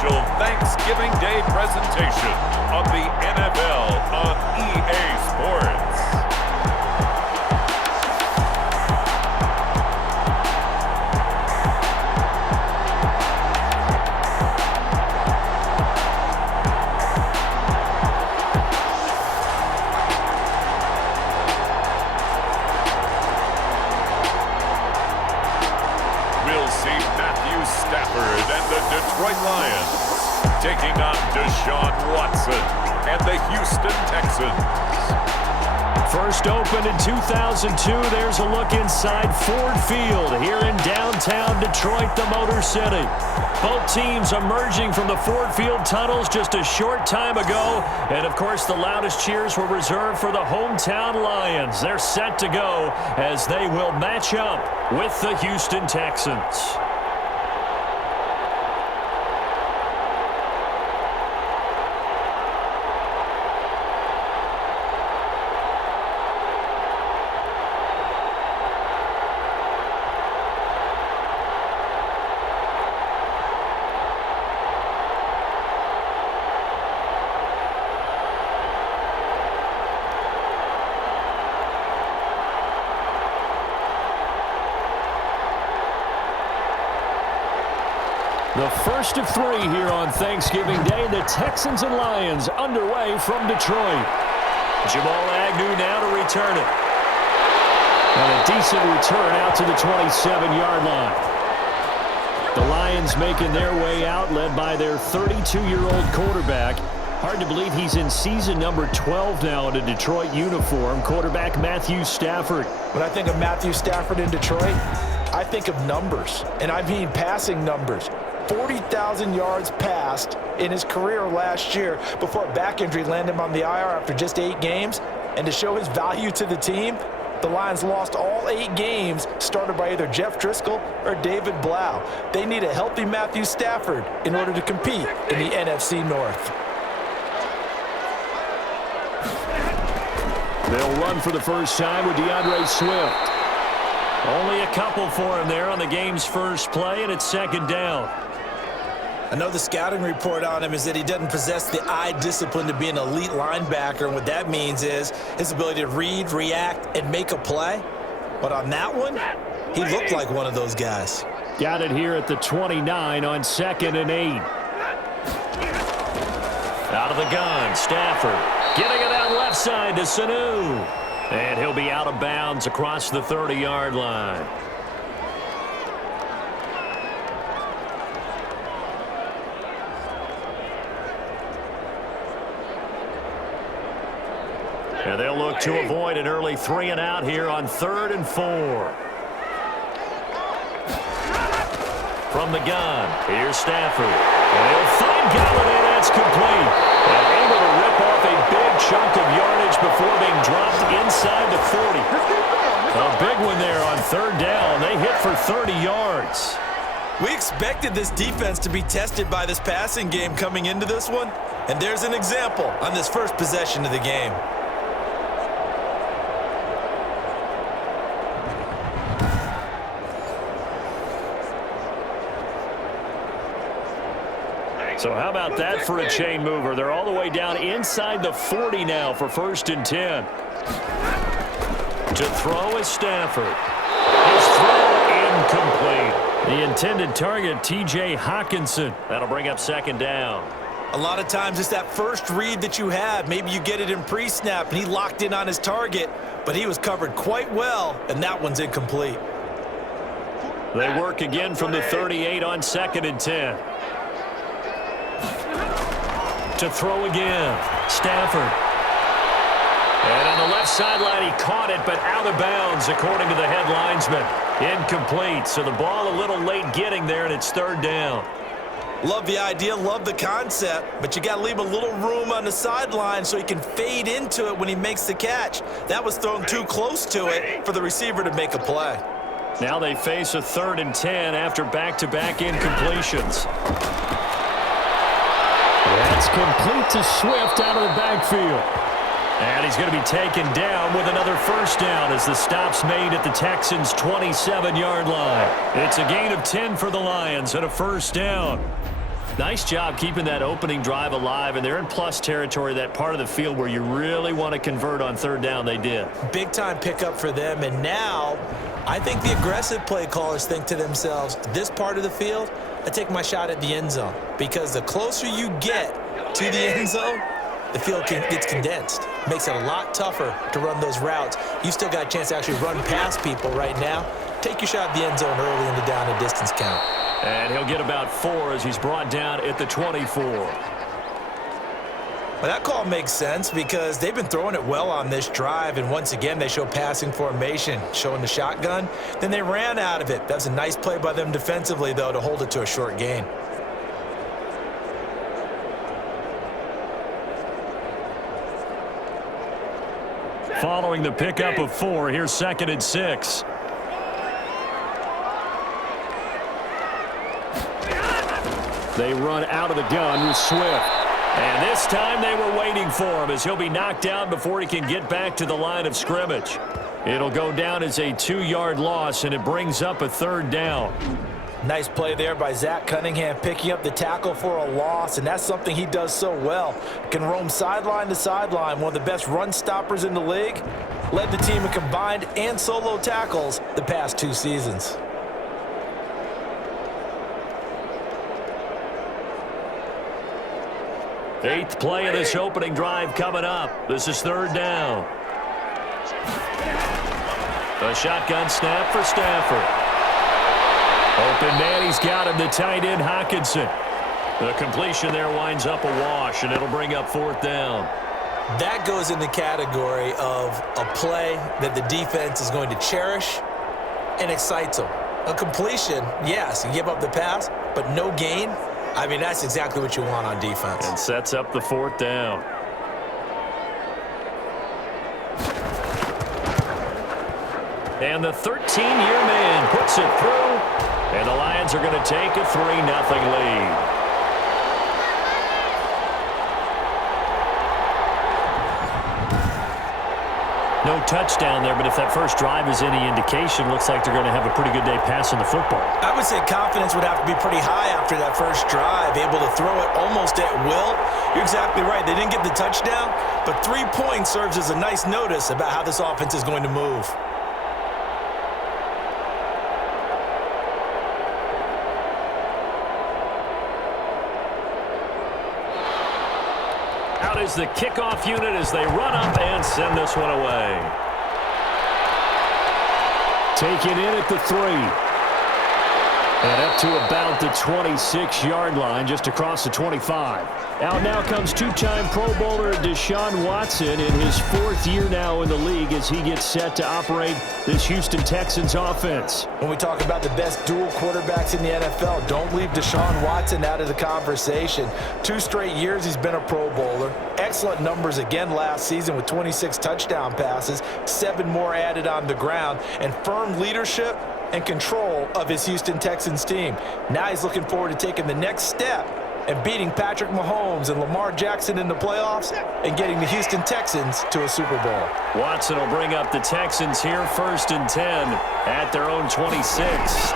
special Thanksgiving Day presentation of the NFL on EA Sports. Detroit Lions taking on Deshaun Watson and the Houston Texans. First opened in 2002, there's a look inside Ford Field here in downtown Detroit, the Motor City. Both teams emerging from the Ford Field tunnels just a short time ago. And, of course, the loudest cheers were reserved for the hometown Lions. They're set to go as they will match up with the Houston Texans. The first of three here on Thanksgiving Day. The Texans and Lions underway from Detroit. Jamal Agnew now to return it. And a decent return out to the 27-yard line. The Lions making their way out, led by their 32-year-old quarterback. Hard to believe he's in season number 12 now in a Detroit uniform. Quarterback Matthew Stafford. When I think of Matthew Stafford in Detroit, I think of numbers, and I mean passing numbers. 40,000 yards passed in his career last year before a back injury landed him on the IR after just 8 games. And to show his value to the team, the Lions lost all 8 games started by either Jeff Driscoll or David Blau. They need a healthy Matthew Stafford in order to compete in the NFC North. They'll run for the first time with DeAndre Swift. Only a couple for him there on the game's first play, and it's second down. I know the scouting report on him is that he doesn't possess the eye discipline to be an elite linebacker, and what that means is his ability to read, react, and make a play. But on that one, he looked like one of those guys. Got it here at the 29 on 2nd and 8. Out of the gun, Stafford getting it out left side to Sanu. And he'll be out of bounds across the 30-yard line. And they'll look to avoid an early 3 and out here on 3rd and 4. From the gun, here's Stafford. And he'll find Galladay. That's complete. And able to rip off a big chunk of yardage before being dropped inside the 40. A big one there on 3rd down. They hit for 30 yards. We expected this defense to be tested by this passing game coming into this one. And there's an example on this first possession of the game. So how about that for a chain mover? They're all the way down inside the 40 now for 1st and 10. To throw is Stafford. His throw incomplete. The intended target, T.J. Hockenson. That'll bring up 2nd down. A lot of times it's that first read that you have. Maybe you get it in pre-snap and he locked in on his target, but he was covered quite well, and that one's incomplete. They work again from the 38 on 2nd and 10. To throw again, Stafford. And on the left sideline, he caught it, but out of bounds, according to the head linesman. Incomplete, so the ball a little late getting there, and it's 3rd down. Love the idea, love the concept, but you got to leave a little room on the sideline so he can fade into it when he makes the catch. That was thrown too close to it for the receiver to make a play. Now they face a 3rd and 10 after back-to-back incompletions. That's complete to Swift out of the backfield. And he's going to be taken down with another 1st down as the stop's made at the Texans' 27-yard line. It's a gain of 10 for the Lions and a 1st down. Nice job keeping that opening drive alive, and they're in plus territory, that part of the field where you really want to convert on third down. They did. Big-time pickup for them, and now I think the aggressive play callers think to themselves, this part of the field, I take my shot at the end zone, because the closer you get to the end zone, the field gets condensed. Makes it a lot tougher to run those routes. You still got a chance to actually run past people right now. Take your shot at the end zone early in the down and distance count. And he'll get about 4 as he's brought down at the 24. Well, that call makes sense because they've been throwing it well on this drive, and once again, they show passing formation, showing the shotgun. Then they ran out of it. That was a nice play by them defensively, though, to hold it to a short gain. Following the pickup of 4, here's 2nd and 6. They run out of the gun with Swift. And this time they were waiting for him as he'll be knocked down before he can get back to the line of scrimmage. It'll go down as a 2-yard loss, and it brings up a 3rd down. Nice play there by Zach Cunningham, picking up the tackle for a loss, and that's something he does so well. Can roam sideline to sideline, one of the best run stoppers in the league. Led the team in combined and solo tackles the past 2 seasons. Eighth play of this opening drive coming up. This is 3rd down. A shotgun snap for Stafford. Open man, he's got him, the tight end Hockenson. The completion there winds up a wash, and it'll bring up 4th down. That goes in the category of a play that the defense is going to cherish and excites them. A completion, yes, you give up the pass, but no gain. I mean, that's exactly what you want on defense. And sets up the 4th down. And the 13-year man puts it through, and the Lions are going to take a 3-0 lead. No touchdown there, but if that first drive is any indication, looks like they're going to have a pretty good day passing the football. I would say confidence would have to be pretty high after that first drive, able to throw it almost at will. You're exactly right. They didn't get the touchdown, but 3 points serves as a nice notice about how this offense is going to move. Out is the kickoff unit as they run up and send this one away. Taken in at the 3. And up to about the 26-yard line, just across the 25. Out now comes 2-time Pro Bowler Deshaun Watson in his 4th year now in the league as he gets set to operate this Houston Texans offense. When we talk about the best dual quarterbacks in the NFL, don't leave Deshaun Watson out of the conversation. 2 straight years he's been a Pro Bowler. Excellent numbers again last season with 26 touchdown passes, 7 more added on the ground, and firm leadership and control of his Houston Texans team. Now he's looking forward to taking the next step and beating Patrick Mahomes and Lamar Jackson in the playoffs and getting the Houston Texans to a Super Bowl. Watson will bring up the Texans here, 1st and 10 at their own 26.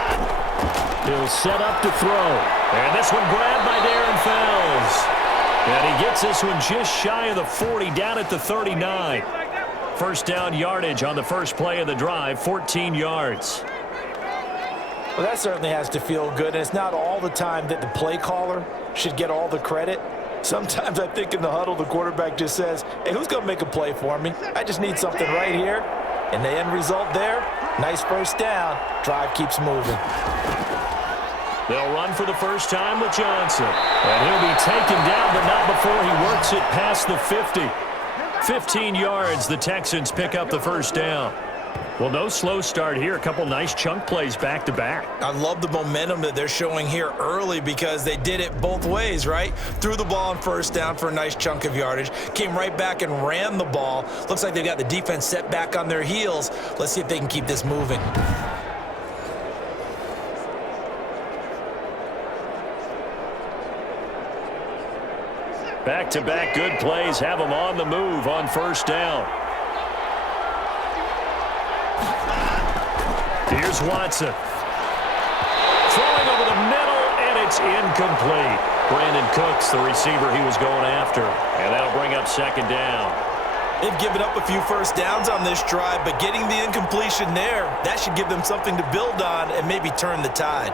He'll set up to throw. And this one grabbed by Darren Fells. And he gets this one just shy of the 40, down at the 39. 1st down yardage on the first play of the drive, 14 yards. Well, that certainly has to feel good, and it's not all the time that the play caller should get all the credit. Sometimes I think in the huddle, the quarterback just says, hey, who's going to make a play for me? I just need something right here. And the end result there, nice 1st down. Drive keeps moving. They'll run for the first time with Johnson. And he'll be taken down, but not before he works it past the 50. 15 yards, the Texans pick up the 1st down. Well, no slow start here. A couple nice chunk plays back-to-back. I love the momentum that they're showing here early because they did it both ways, right? Threw the ball on 1st down for a nice chunk of yardage. Came right back and ran the ball. Looks like they've got the defense set back on their heels. Let's see if they can keep this moving. Back-to-back good plays have them on the move on 1st down. Here's Watson. Throwing over the middle, and it's incomplete. Brandon Cooks, the receiver he was going after. And that'll bring up second down. They've given up a few first downs on this drive, but getting the incompletion there, that should give them something to build on and maybe turn the tide.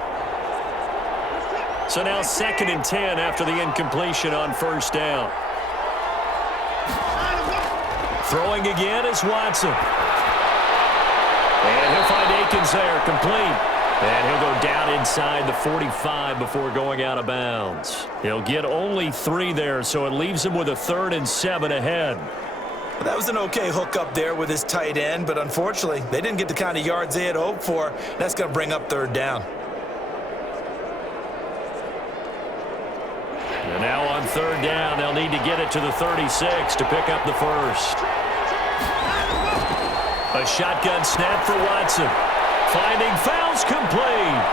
So now 2nd and 10 after the incompletion on first down. Throwing again is Watson. And he'll find Akins there, complete. And he'll go down inside the 45 before going out of bounds. He'll get only 3 there, so it leaves him with a 3rd and 7 ahead. That was an okay hook up there with his tight end, but unfortunately, they didn't get the kind of yards they had hoped for. That's going to bring up 3rd down. And now on 3rd down, they'll need to get it to the 36 to pick up the first. A shotgun snap for Watson. Finding Fowles complete.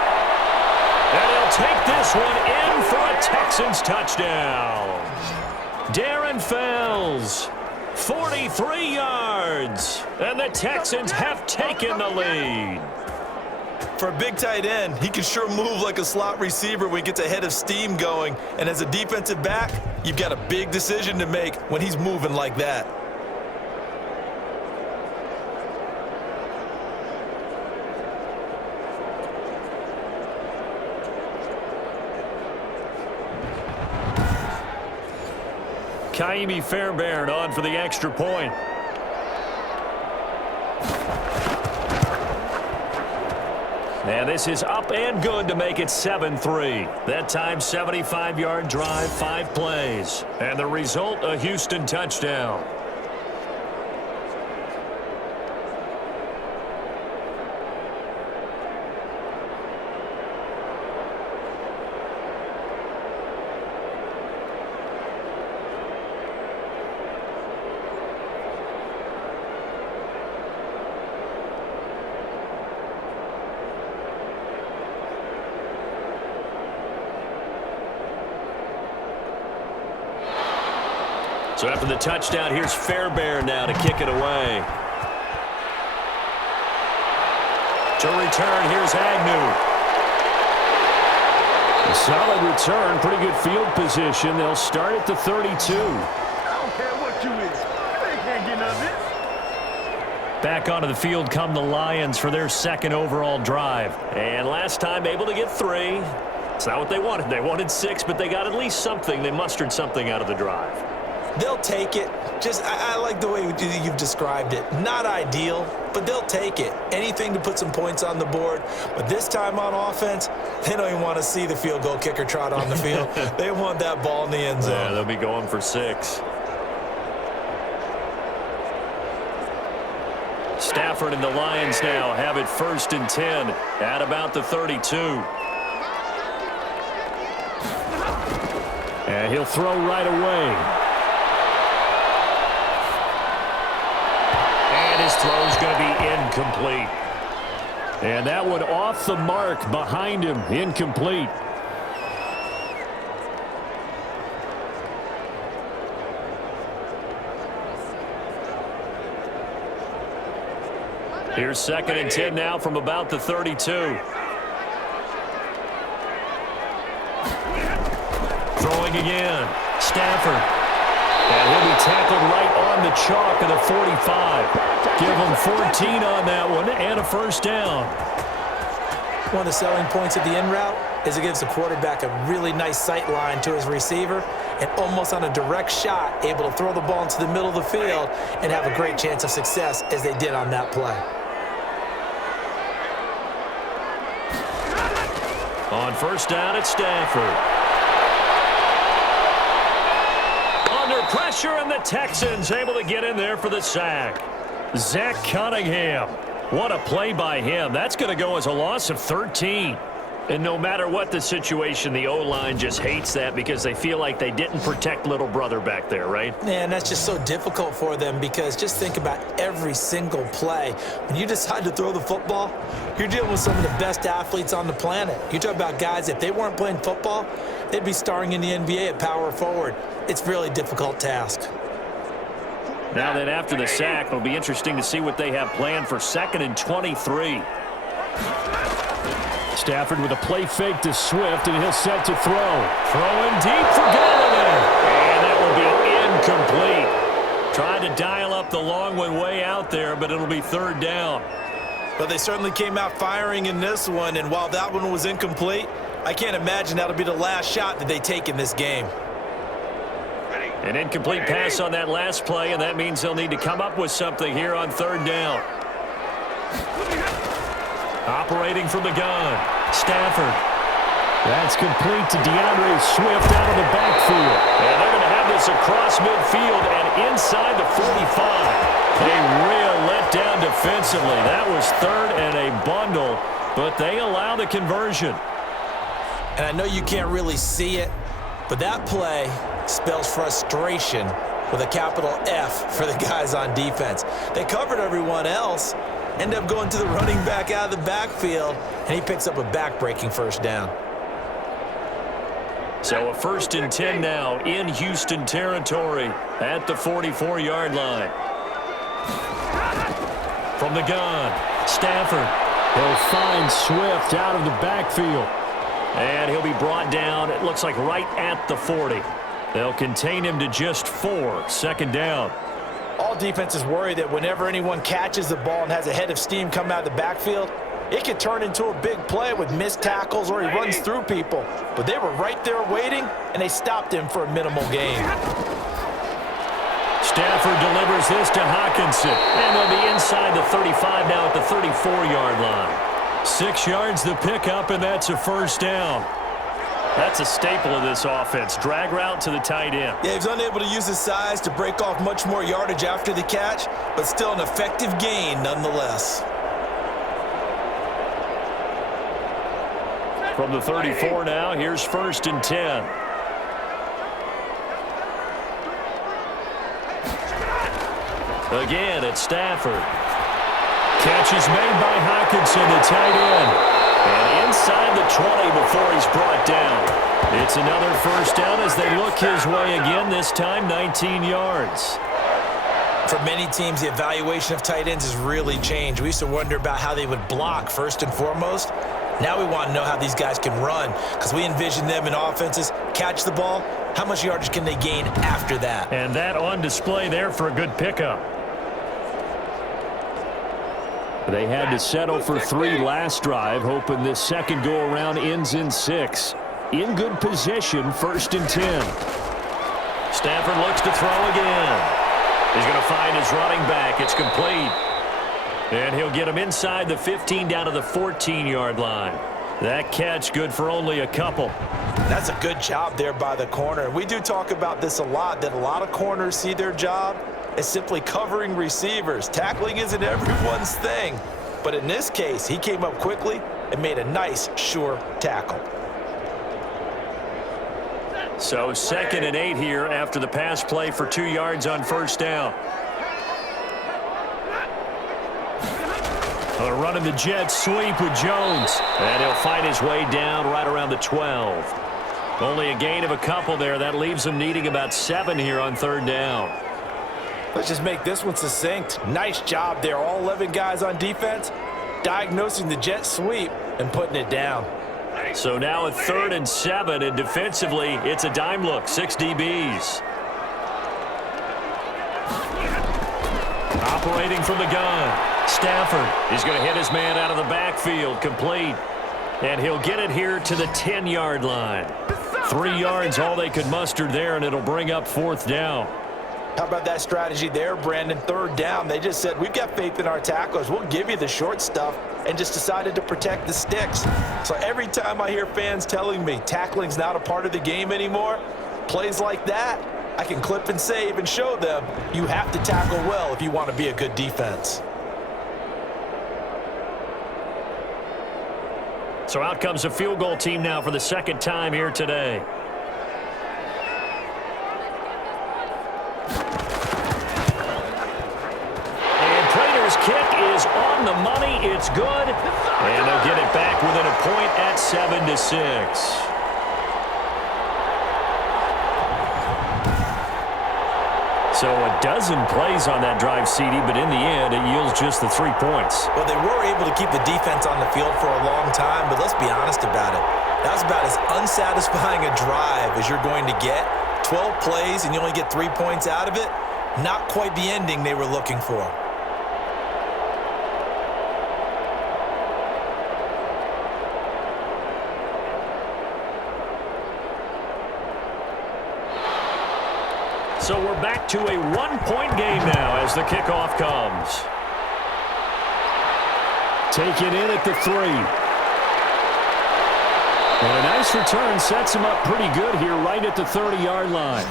And he'll take this one in for a Texans touchdown. Darren Fowles, 43 yards. And the Texans have taken the lead. For a big tight end, he can sure move like a slot receiver when he gets a head of steam going. And as a defensive back, you've got a big decision to make when he's moving like that. Kaimi Fairbairn on for the extra point. And this is up and good to make it 7-3. That time, 75-yard drive, 5 plays. And the result, a Houston touchdown. So after the touchdown, here's Fairbairn now to kick it away. To return, here's Agnew. A solid return, pretty good field position. They'll start at the 32. I don't care what you is. They can't get none of this. Back onto the field come the Lions for their 2nd overall drive. And last time able to get 3. It's not what they wanted. They wanted 6, but they got at least something. They mustered something out of the drive. They'll take it. I like the way you've described it. Not ideal, but they'll take it. Anything to put some points on the board. But this time on offense, they don't even want to see the field goal kicker trot on the field. They want that ball in the end zone. Yeah, they'll be going for 6. Stafford and the Lions now have it 1st and 10 at about the 32. And he'll throw right away. His throw's going to be incomplete. And that one off the mark behind him, incomplete. Here's 2nd and 10 now from about the 32. Throwing again. Stafford. And he'll be tackled right on the chalk of the 45. Give him 14 on that one and a 1st down. One of the selling points of the in route is it gives the quarterback a really nice sight line to his receiver and almost on a direct shot able to throw the ball into the middle of the field and have a great chance of success as they did on that play. On 1st down, it's Stafford. Pressure, and the Texans able to get in there for the sack. Zach Cunningham. What a play by him. That's going to go as a loss of 13. And no matter what the situation, the O-line just hates that because they feel like they didn't protect little brother back there, right? Man, that's just so difficult for them because just think about every single play. When you decide to throw the football, you're dealing with some of the best athletes on the planet. You talk about guys, if they weren't playing football, they'd be starring in the NBA at power forward. It's a really difficult task. Now then, after the sack, it'll be interesting to see what they have planned for 2nd and 23. Stafford with a play fake to Swift, and he'll set to throw. Throwing deep for Gallagher. And that will be incomplete. Trying to dial up the long one way out there, but it'll be third down. But they certainly came out firing in this one, and while that one was incomplete, I can't imagine that'll be the last shot that they take in this game. An incomplete pass on that last play, and that means they'll need to come up with something here on third down. Operating from the gun, Stafford. That's complete to DeAndre Swift out of the backfield. And they're going to have this across midfield and inside the 45. A real letdown defensively. That was third and a bundle, but they allow the conversion. And I know you can't really see it, but that play spells frustration with a capital F for the guys on defense. They covered everyone else, end up going to the running back out of the backfield, and he picks up a back-breaking first down. So a 1st and 10 now in Houston territory at the 44-yard line. From the gun, Stafford. He'll find Swift out of the backfield. And he'll be brought down, it looks like right at the 40. They'll contain him to just 4, second down. All defenses worry that whenever anyone catches the ball and has a head of steam come out of the backfield, it could turn into a big play with missed tackles or he runs through people. But they were right there waiting, and they stopped him for a minimal gain. Stafford delivers this to Hockenson. And they'll be inside the 35 now at the 34-yard line. 6 yards the pickup, and that's a first down. That's a staple of this offense. Drag route to the tight end. Yeah, he's unable to use his size to break off much more yardage after the catch, but still an effective gain nonetheless. From the 34 now, here's 1st and 10. Again, it's Stafford. Catch is made by Hockenson, the tight end. And inside the 20 before he's brought down. It's another first down as they look his way again, this time 19 yards. For many teams, the evaluation of tight ends has really changed. We used to wonder about how they would block first and foremost. Now we want to know how these guys can run, because we envision them in offenses catch the ball. How much yardage can they gain after that? And that on display there for a good pickup. They had to settle for 3 last drive, hoping this second go-around ends in 6. In good position, 1st and 10. Stafford looks to throw again. He's going to find his running back. It's complete. And he'll get him inside the 15 down to the 14-yard line. That catch good for only a couple. That's a good job there by the corner. We do talk about this a lot, that a lot of corners see their job as simply covering receivers. Tackling isn't everyone's thing. But in this case, he came up quickly and made a nice, sure tackle. So 2nd and 8 here after the pass play for 2 yards on first down. They're running the jet sweep with Jones. And he'll fight his way down right around the 12. Only a gain of a couple there. That leaves them needing about 7 here on third down. Let's just make this one succinct. Nice job there. All 11 guys on defense diagnosing the jet sweep and putting it down. So now a 3rd and 7, and defensively, it's a dime look. 6 DBs. Operating from the gun. Stafford. He's going to hit his man out of the backfield. Complete. And he'll get it here to the 10-yard line. 3 yards all they could muster there, and it'll bring up 4th down. How about that strategy there, Brandon? 3rd down. They just said, we've got faith in our tacklers. We'll give you the short stuff, and just decided to protect the sticks. So every time I hear fans telling me tackling's not a part of the game anymore, plays like that, I can clip and save and show them you have to tackle well if you want to be a good defense. So out comes a field goal team now for the 2nd time here today. And Prater's kick is on the money. It's good. And they'll get it back within a point at 7-6. So a dozen plays on that drive, CD, but in the end, it yields just the 3 points. Well, they were able to keep the defense on the field for a long time, but let's be honest about it. That was about as unsatisfying a drive as you're going to get. 12 plays and you only get 3 points out of it. Not quite the ending they were looking for. So we're back to a 1-point game now as the kickoff comes. Taken in at the 3. And a nice return sets him up pretty good here right at the 30-yard line.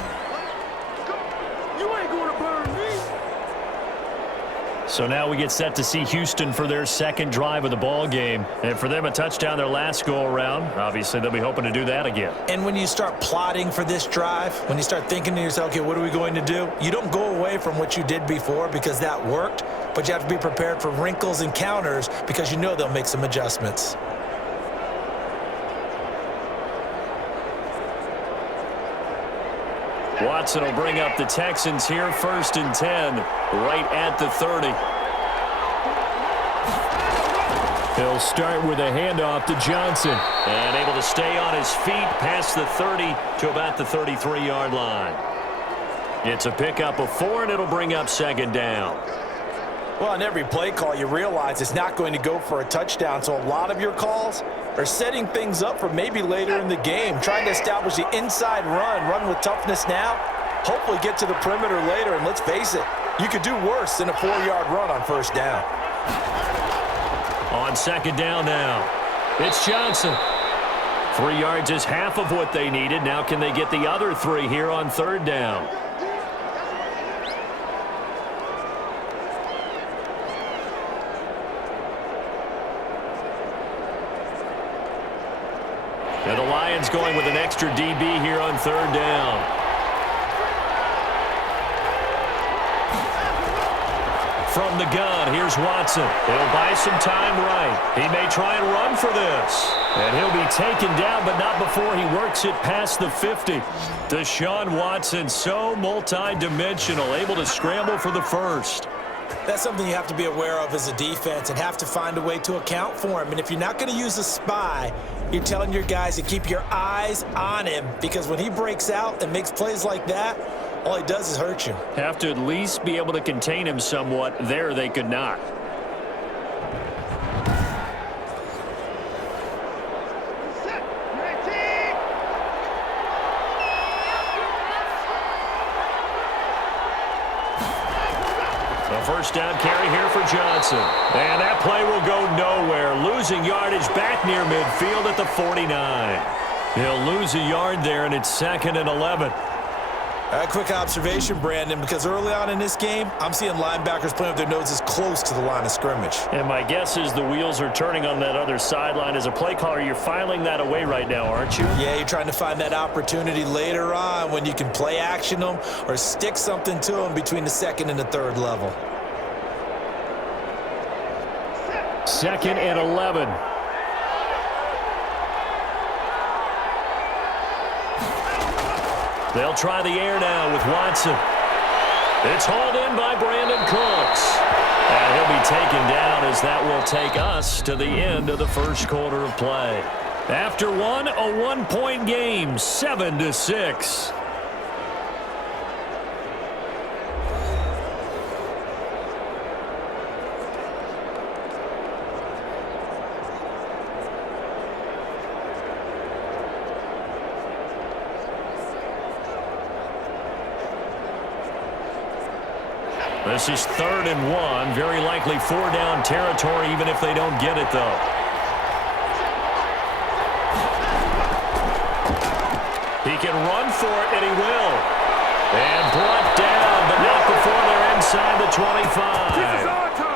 You ain't gonna burn me. So now we get set to see Houston for their second drive of the ball game. And for them, a touchdown their last go-around. Obviously, they'll be hoping to do that again. And when you start plotting for this drive, when you start thinking to yourself, okay, what are we going to do? You don't go away from what you did before because that worked, but you have to be prepared for wrinkles and counters because you know they'll make some adjustments. Watson will bring up the Texans here, 1st and 10, right at the 30. He'll start with a handoff to Johnson. And able to stay on his feet past the 30 to about the 33-yard line. It's a pickup of 4, and it'll bring up 2nd down. Well, on every play call, you realize it's not going to go for a touchdown, so a lot of your calls are setting things up for maybe later in the game, trying to establish the inside run with toughness now, hopefully get to the perimeter later, and let's face it, you could do worse than a 4-yard run on 1st down. On 2nd down now, it's Johnson. 3 yards is half of what they needed. Now can they get the other 3 here on 3rd down? And the Lions going with an extra DB here on 3rd down. From the gun, here's Watson. He'll buy some time right. He may try and run for this. And he'll be taken down, but not before he works it past the 50. Deshaun Watson, so multi-dimensional, able to scramble for the 1st. That's something you have to be aware of as a defense and have to find a way to account for him. And if you're not going to use a spy, you're telling your guys to keep your eyes on him, because when he breaks out and makes plays like that, all he does is hurt you. Have to at least be able to contain him somewhat. There they could not. A 1st down carry here for Johnson. And that play will go nowhere. Losing yardage back near midfield at the 49. He'll lose a yard there, and it's 2nd and 11. A quick observation, Brandon, because early on in this game, I'm seeing linebackers playing with their noses close to the line of scrimmage. And my guess is the wheels are turning on that other sideline. As a play caller, you're filing that away right now, aren't you? Yeah, you're trying to find that opportunity later on when you can play action them or stick something to them between the 2nd and the 3rd level. 2nd and 11. They'll try the air now with Watson. It's hauled in by Brandon Cooks. And he'll be taken down as that will take us to the end of the 1st quarter of play. After one, a 1-point game, 7-6. This is 3rd and 1. Very likely 4-down territory, even if they don't get it, though. He can run for it, and he will. And brought down, but not before they're inside the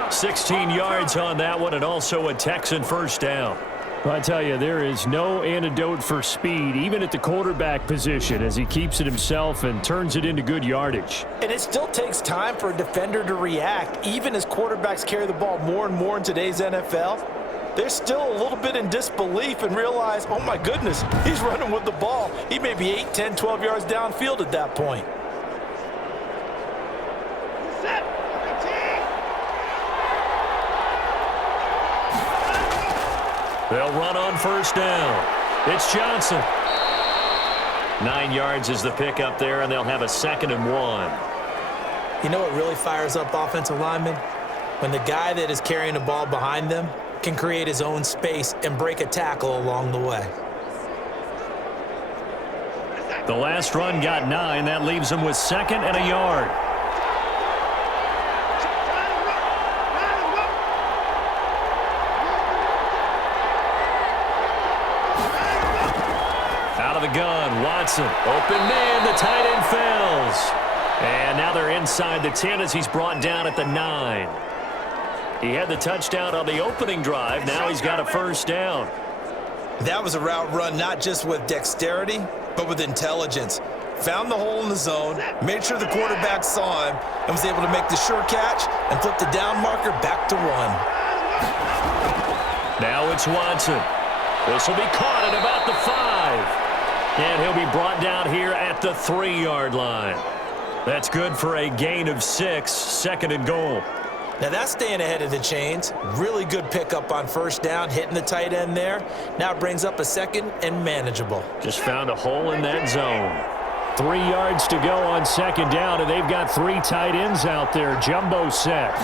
25. 16 yards on that one, and also a Texan 1st down. Well, I tell you, there is no antidote for speed, even at the quarterback position, as he keeps it himself and turns it into good yardage. And it still takes time for a defender to react, even as quarterbacks carry the ball more and more in today's NFL. They're still a little bit in disbelief and realize, oh my goodness, he's running with the ball. He may be 8, 10, 12 yards downfield at that point. They'll run on first down. It's Johnson. 9 yards is the pickup there, and they'll have a 2nd and 1. You know what really fires up offensive linemen? When the guy that is carrying the ball behind them can create his own space and break a tackle along the way. The last run got 9. That leaves them with 2nd and a yard. Out of the gun, Watson. Open man, the tight end fails. And now they're inside the 10 as he's brought down at the 9. He had the touchdown on the opening drive. Now he's got a first down. That was a route run not just with dexterity, but with intelligence. Found the hole in the zone, made sure the quarterback saw him, and was able to make the sure catch and flip the down marker back to 1. Now it's Watson. This will be caught at about the 5. And he'll be brought down here at the 3-yard line. That's good for a gain of 6, 2nd and goal. Now that's staying ahead of the chains. Really good pickup on first down, hitting the tight end there. Now it brings up a 2nd and manageable. Just found a hole in that zone. 3 yards to go on 2nd down, and they've got 3 tight ends out there. Jumbo set.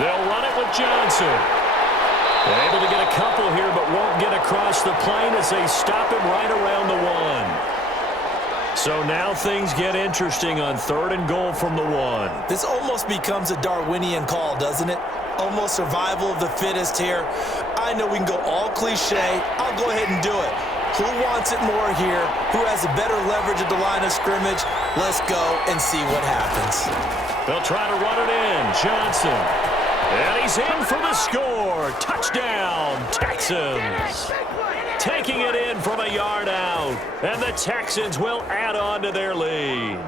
They'll run it with Johnson. They're able to get a couple here, but won't get across the plane as they stop him right around the 1. So now things get interesting on 3rd and goal from the 1. This almost becomes a Darwinian call, doesn't it? Almost survival of the fittest here. I know we can go all cliche. I'll go ahead and do it. Who wants it more here? Who has a better leverage at the line of scrimmage? Let's go and see what happens. They'll try to run it in. Johnson. And he's in for the score. Touchdown, Texans. Taking it in from a yard out. And the Texans will add on to their lead.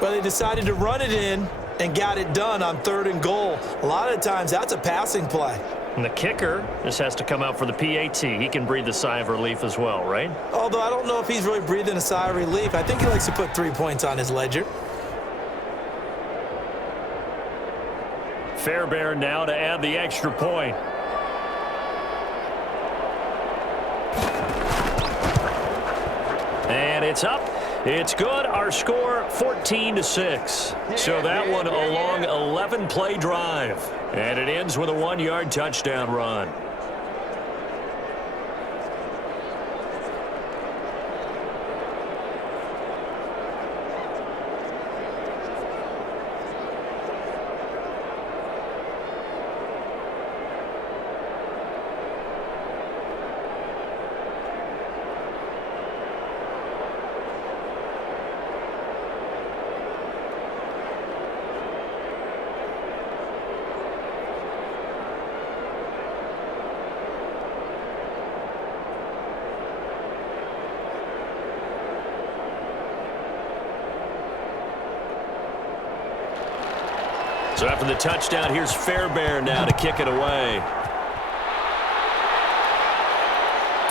Well, they decided to run it in and got it done on 3rd and goal. A lot of times that's a passing play. And the kicker just has to come out for the PAT. He can breathe a sigh of relief as well, right? Although I don't know if he's really breathing a sigh of relief. I think he likes to put 3 points on his ledger. Fairbairn now to add the extra point. And it's up. It's good. Our score 14-6. So that one a long 11-play drive. And it ends with a 1-yard touchdown run. So after the touchdown, here's Fairbairn now to kick it away.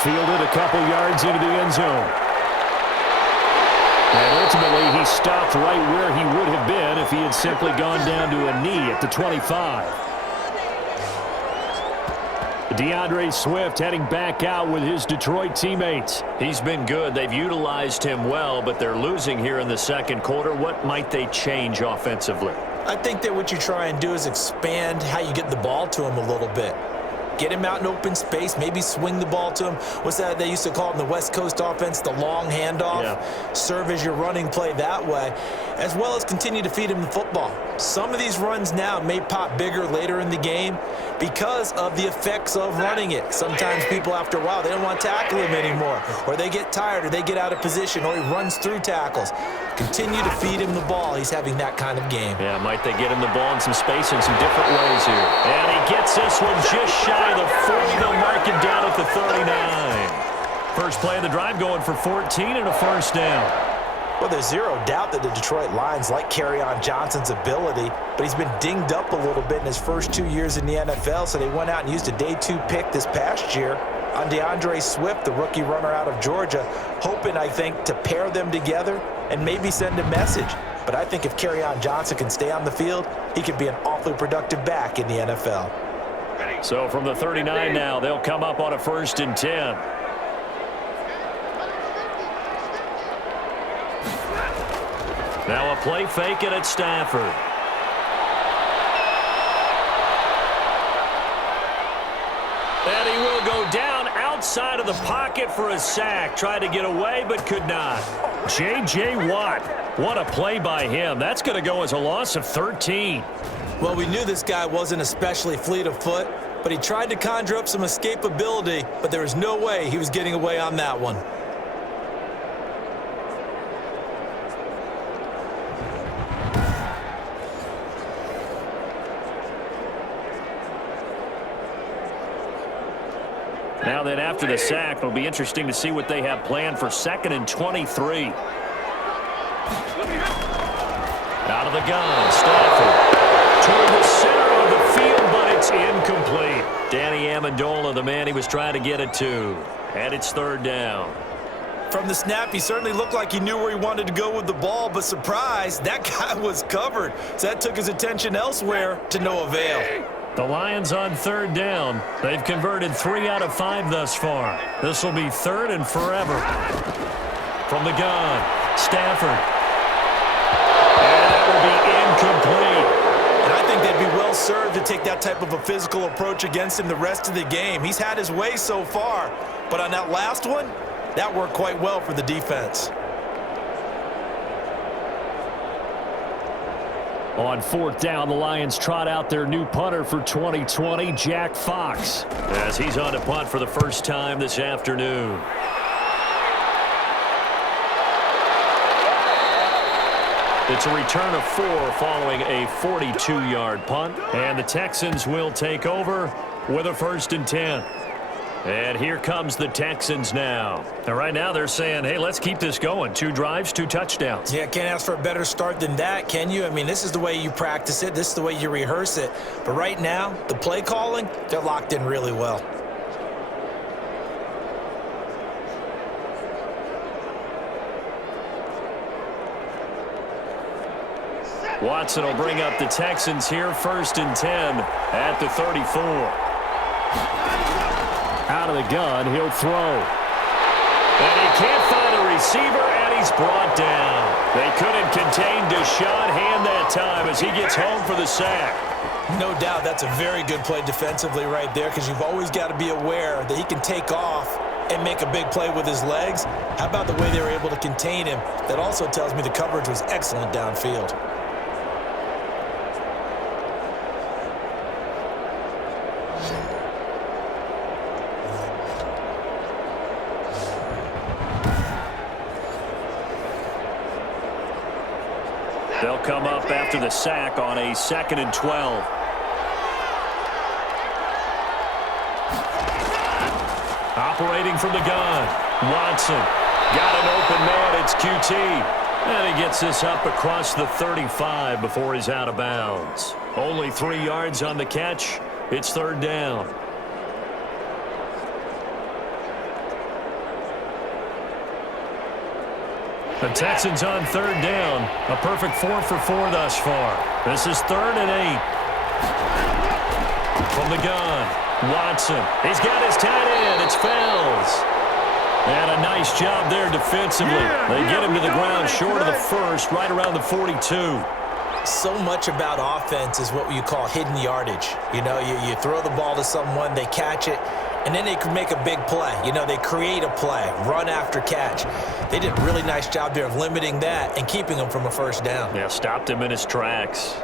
Fielded a couple yards into the end zone. And ultimately, he stopped right where he would have been if he had simply gone down to a knee at the 25. DeAndre Swift heading back out with his Detroit teammates. He's been good. They've utilized him well, but they're losing here in the second quarter. What might they change offensively? I think that what you try and do is expand how you get the ball to him a little bit. Get him out in open space, maybe swing the ball to him. What's that they used to call it in the West Coast offense, the long handoff? Yeah. Serve as your running play that way, as well as continue to feed him the football. Some of these runs now may pop bigger later in the game because of the effects of running it. Sometimes people, after a while, they don't want to tackle him anymore, or they get tired, or they get out of position, or he runs through tackles. Continue to feed him the ball. He's having that kind of game. Yeah, might they get him the ball in some space in some different ways here. And he gets this one just shy of the 40. They'll mark him down at the 39. First play of the drive going for 14 and a first down. Well, there's zero doubt that the Detroit Lions like Kerryon Johnson's ability, but he's been dinged up a little bit in his first 2 years in the NFL, so they went out and used a day 2 pick this past year on DeAndre Swift, the rookie runner out of Georgia, hoping, I think, to pair them together and maybe send a message. But I think if Kerryon Johnson can stay on the field, he could be an awfully productive back in the NFL. So from the 39 now, they'll come up on a 1st and 10. Now a play fake it at Stafford. And he will go down outside of the pocket for a sack. Tried to get away, but could not. J.J. Watt. What a play by him. That's going to go as a loss of 13. Well, we knew this guy wasn't especially fleet of foot, but he tried to conjure up some escapability, but there was no way he was getting away on that one. Now then, after the sack, it'll be interesting to see what they have planned for 2nd and 23. Out of the gun, Stafford. Toward the center of the field, but it's incomplete. Danny Amendola, the man he was trying to get it to. And it's 3rd down. From the snap, he certainly looked like he knew where he wanted to go with the ball, but surprise, that guy was covered. So that took his attention elsewhere to no avail. The Lions on 3rd down. They've converted 3 out of 5 thus far. This will be 3rd and forever. From the gun, Stafford. And that will be incomplete. And I think they'd be well served to take that type of a physical approach against him the rest of the game. He's had his way so far, but on that last one, that worked quite well for the defense. On 4th down, the Lions trot out their new punter for 2020, Jack Fox, as he's on to punt for the first time this afternoon. It's a return of 4 following a 42-yard punt, and the Texans will take over with a 1st and 10. And here comes the Texans now. And right now they're saying, hey, let's keep this going. 2 drives, 2 touchdowns. Yeah, can't ask for a better start than that, can you? I mean, this is the way you practice it. This is the way you rehearse it. But right now, the play calling, they're locked in really well. Watson will bring up the Texans here, 1st and 10 at the 34. Out of the gun, he'll throw. And he can't find a receiver, and he's brought down. They couldn't contain Deshaun Hand that time as he gets home for the sack. No doubt that's a very good play defensively right there, because you've always got to be aware that he can take off and make a big play with his legs. How about the way they were able to contain him? That also tells me the coverage was excellent downfield. They'll come up after the sack on a 2nd and 12. Operating from the gun, Watson. Got an open man, it's QT. And he gets this up across the 35 before he's out of bounds. Only 3 yards on the catch. It's 3rd down. The Texans on 3rd down. A perfect 4 for 4 thus far. This is 3rd and 8. From the gun, Watson. He's got his tight end. It's Fells. And a nice job there defensively. They get him to the ground short of the 1st, right around the 42. So much about offense is what you call hidden yardage. You know, you throw the ball to someone, they catch it, and then they can make a big play. You know, they create a play, run after catch. They did a really nice job there of limiting that and keeping him from a 1st down. Yeah, stopped him in his tracks.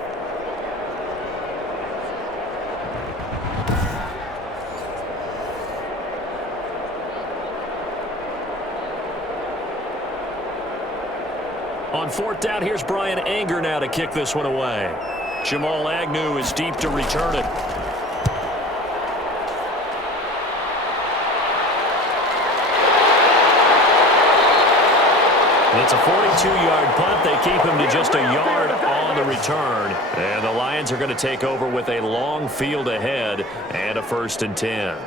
On 4th down, here's Brian Anger now to kick this one away. Jamal Agnew is deep to return it. It's a 42-yard punt. They keep him to just a yard on the return. And the Lions are going to take over with a long field ahead and a 1st and 10.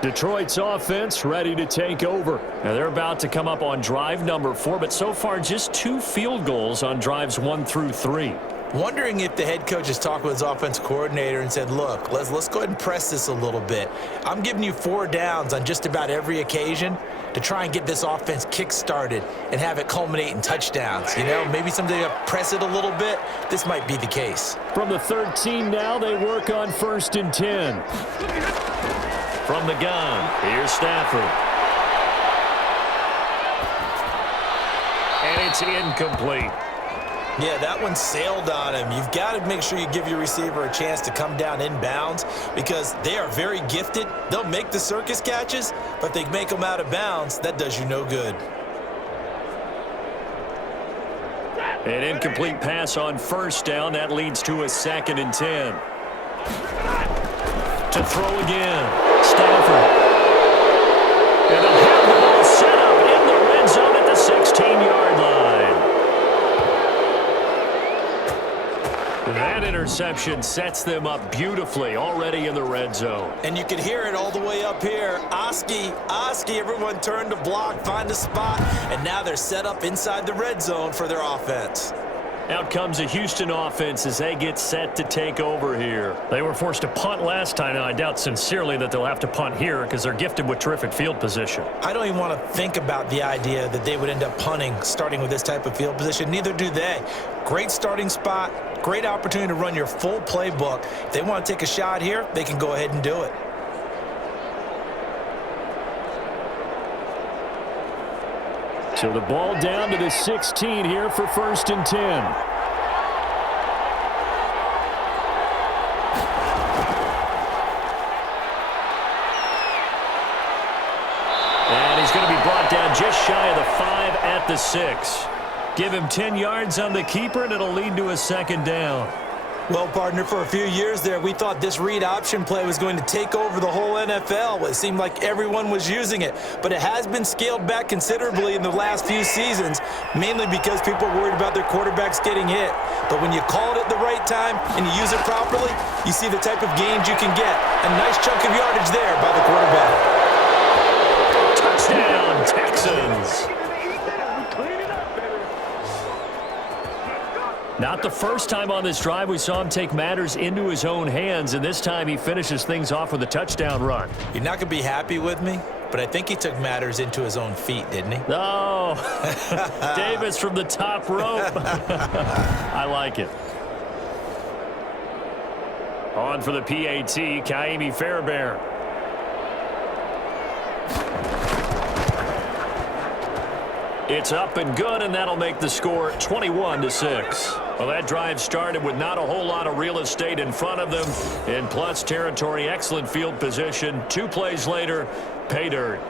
Detroit's offense ready to take over. Now they're about to come up on drive number 4, but so far just 2 field goals on drives 1 through 3. Wondering if the head coach has talked with his offensive coordinator and said, look, let's go ahead and press this a little bit. I'm giving you 4 downs on just about every occasion to try and get this offense kick-started and have it culminate in touchdowns. You know, maybe someday you press it a little bit. This might be the case. From the 13 now, they work on 1st and 10. From the gun, here's Stafford. And it's incomplete. Yeah, that one sailed on him. You've got to make sure you give your receiver a chance to come down inbounds because they are very gifted. They'll make the circus catches, but if they make them out of bounds, that does you no good. An incomplete pass on 1st down. That leads to a 2nd and 10. To throw again. Stafford. And they'll have the ball set up in the red zone at the 16-yard line. That interception sets them up beautifully already in the red zone. And you can hear it all the way up here. Oski, everyone turned to block, find a spot, and now they're set up inside the red zone for their offense. Out comes the Houston offense as they get set to take over here. They were forced to punt last time, and I doubt sincerely that they'll have to punt here because they're gifted with terrific field position. I don't even want to think about the idea that they would end up punting starting with this type of field position. Neither do they. Great starting spot, great opportunity to run your full playbook. If they want to take a shot here, they can go ahead and do it. So the ball down to the 16 here for 1st and 10. And he's going to be brought down just shy of the 5 at the 6. Give him 10 yards on the keeper, and it'll lead to a 2nd down. Well, partner, for a few years there, we thought this read option play was going to take over the whole NFL. It seemed like everyone was using it, but it has been scaled back considerably in the last few seasons, mainly because people are worried about their quarterbacks getting hit. But when you call it at the right time and you use it properly, you see the type of gains you can get. A nice chunk of yardage there by the quarterback. Touchdown, Texans. Not the first time on this drive we saw him take matters into his own hands, and this time he finishes things off with a touchdown run. You're not going to be happy with me, but I think he took matters into his own feet, didn't he? No. Davis from the top rope. I like it. On for the PAT, Kaimi Fairbairn. It's up and good, and that'll make the score 21-6. Well, that drive started with not a whole lot of real estate in front of them. In plus territory, excellent field position. 2 plays later, pay dirt.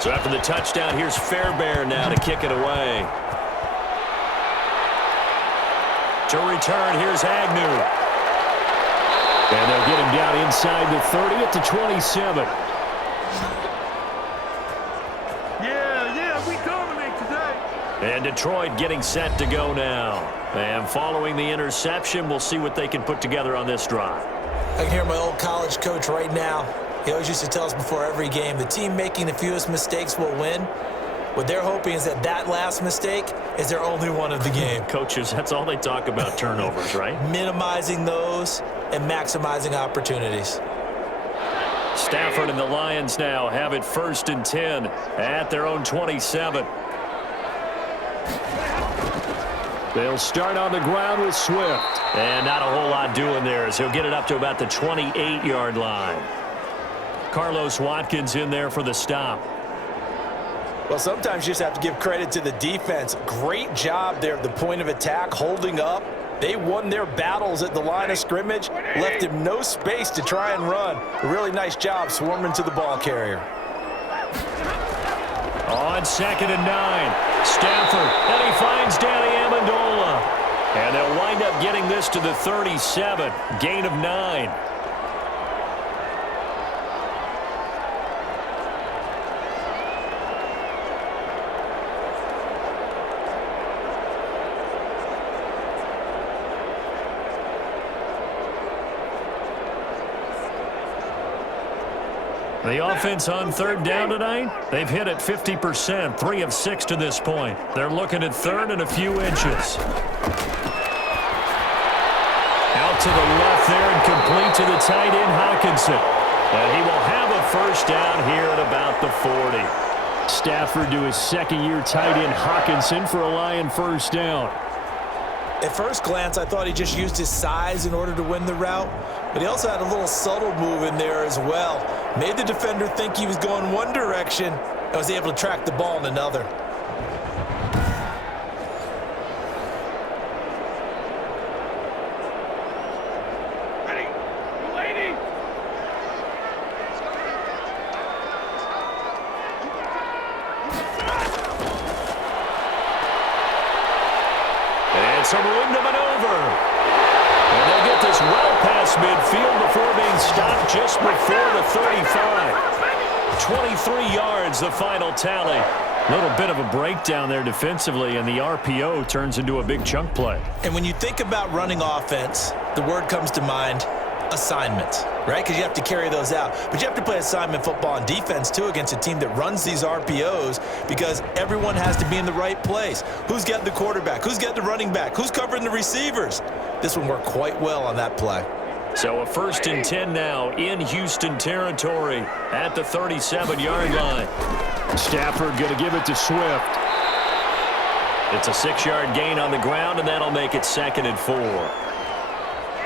So after the touchdown, here's Fairbairn now to kick it away. To return, here's Agnew. And they'll get him down inside the 30 at the 27. Yeah, we dominate today. And Detroit getting set to go now. And following the interception, we'll see what they can put together on this drive. I can hear my old college coach right now. He always used to tell us before every game, the team making the fewest mistakes will win. What they're hoping is that last mistake is their only one of the game. Coaches, that's all they talk about, turnovers, right? Minimizing those and maximizing opportunities. Stafford and the Lions now have it 1st and 10 at their own 27. They'll start on the ground with Swift. And not a whole lot doing there as he'll get it up to about the 28-yard line. Carlos Watkins in there for the stop. Well, sometimes you just have to give credit to the defense. Great job there at the point of attack, holding up. They won their battles at the line of scrimmage, left him no space to try and run. A really nice job swarming to the ball carrier. On 2nd and 9, Stafford, and he finds Danny Amendola. And they'll wind up getting this to the 37, gain of 9. The offense on third down tonight, they've hit it 50%, 3 of 6 to this point. They're looking at third and a few inches. Out to the left there and complete to the tight end, Hockenson. And he will have a first down here at about the 40. Stafford to his second-year tight end, Hockenson, for a Lion first down. At first glance, I thought he just used his size in order to win the route, but he also had a little subtle move in there as well. Made the defender think he was going one direction and was able to track the ball in another. Ready, lady. And some room to maneuver. And they'll get this well past midfield before being stopped just before the 35. 23 yards, the final tally. A little bit of a breakdown there defensively, and the RPO turns into a big chunk play. And when you think about running offense, the word comes to mind, assignments, right? Because you have to carry those out. But you have to play assignment football on defense, too, against a team that runs these RPOs because everyone has to be in the right place. Who's getting the quarterback? Who's getting the running back? Who's covering the receivers? This one worked quite well on that play. So a 1st and 10 now in Houston territory at the 37-yard line. Stafford going to give it to Swift. It's a 6-yard gain on the ground, and that'll make it 2nd and 4.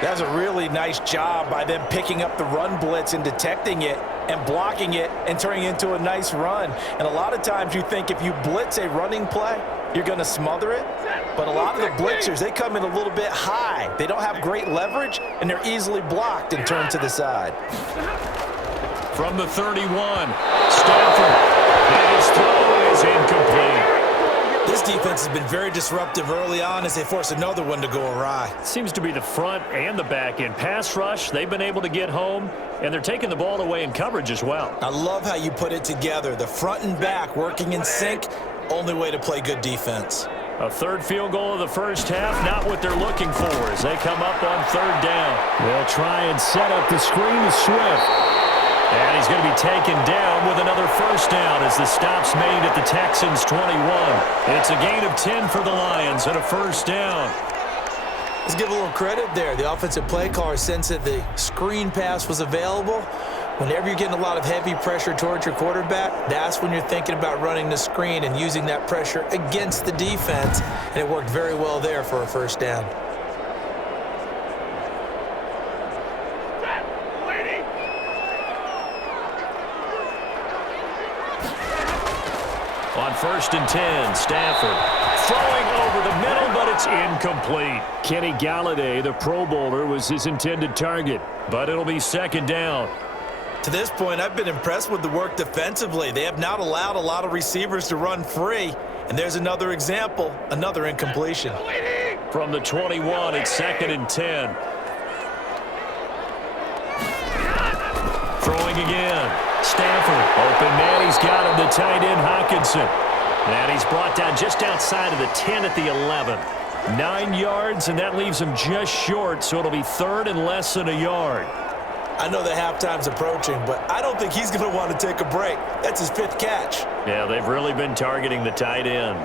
That's a really nice job by them picking up the run blitz and detecting it and blocking it and turning it into a nice run. And a lot of times you think if you blitz a running play, you're going to smother it. But a lot of the blitzers, they come in a little bit high. They don't have great leverage, and they're easily blocked and turned to the side. From the 31, Stafford, and his throw is incomplete. This defense has been very disruptive early on as they force another one to go awry. Seems to be the front and the back end. Pass rush, they've been able to get home, and they're taking the ball away in coverage as well. I love how you put it together. The front and back working in sync, only way to play good defense. A third field goal of the first half, not what they're looking for as they come up on third down. They'll try and set up the screen to Swift. And he's going to be taken down with another first down as the stop's made at the Texans' 21. It's a gain of 10 for the Lions and a first down. Let's give a little credit there. The offensive play caller sensed that the screen pass was available. Whenever you're getting a lot of heavy pressure towards your quarterback, that's when you're thinking about running the screen and using that pressure against the defense. And it worked very well there for a first down. On 1st and 10, Stafford throwing over the middle, but it's incomplete. Kenny Galladay, the Pro Bowler, was his intended target. But it'll be 2nd down. To this point, I've been impressed with the work defensively. They have not allowed a lot of receivers to run free. And there's another example, another incompletion. From the 21, it's 2nd and 10. Throwing again. Stafford, open man, he's got him, the tight end, Hockenson. And he's brought down just outside of the 10 at the 11. 9 yards, and that leaves him just short, so it'll be 3rd and less than a yard. I know the halftime's approaching, but I don't think he's going to want to take a break. That's his 5th catch. Yeah, they've really been targeting the tight end.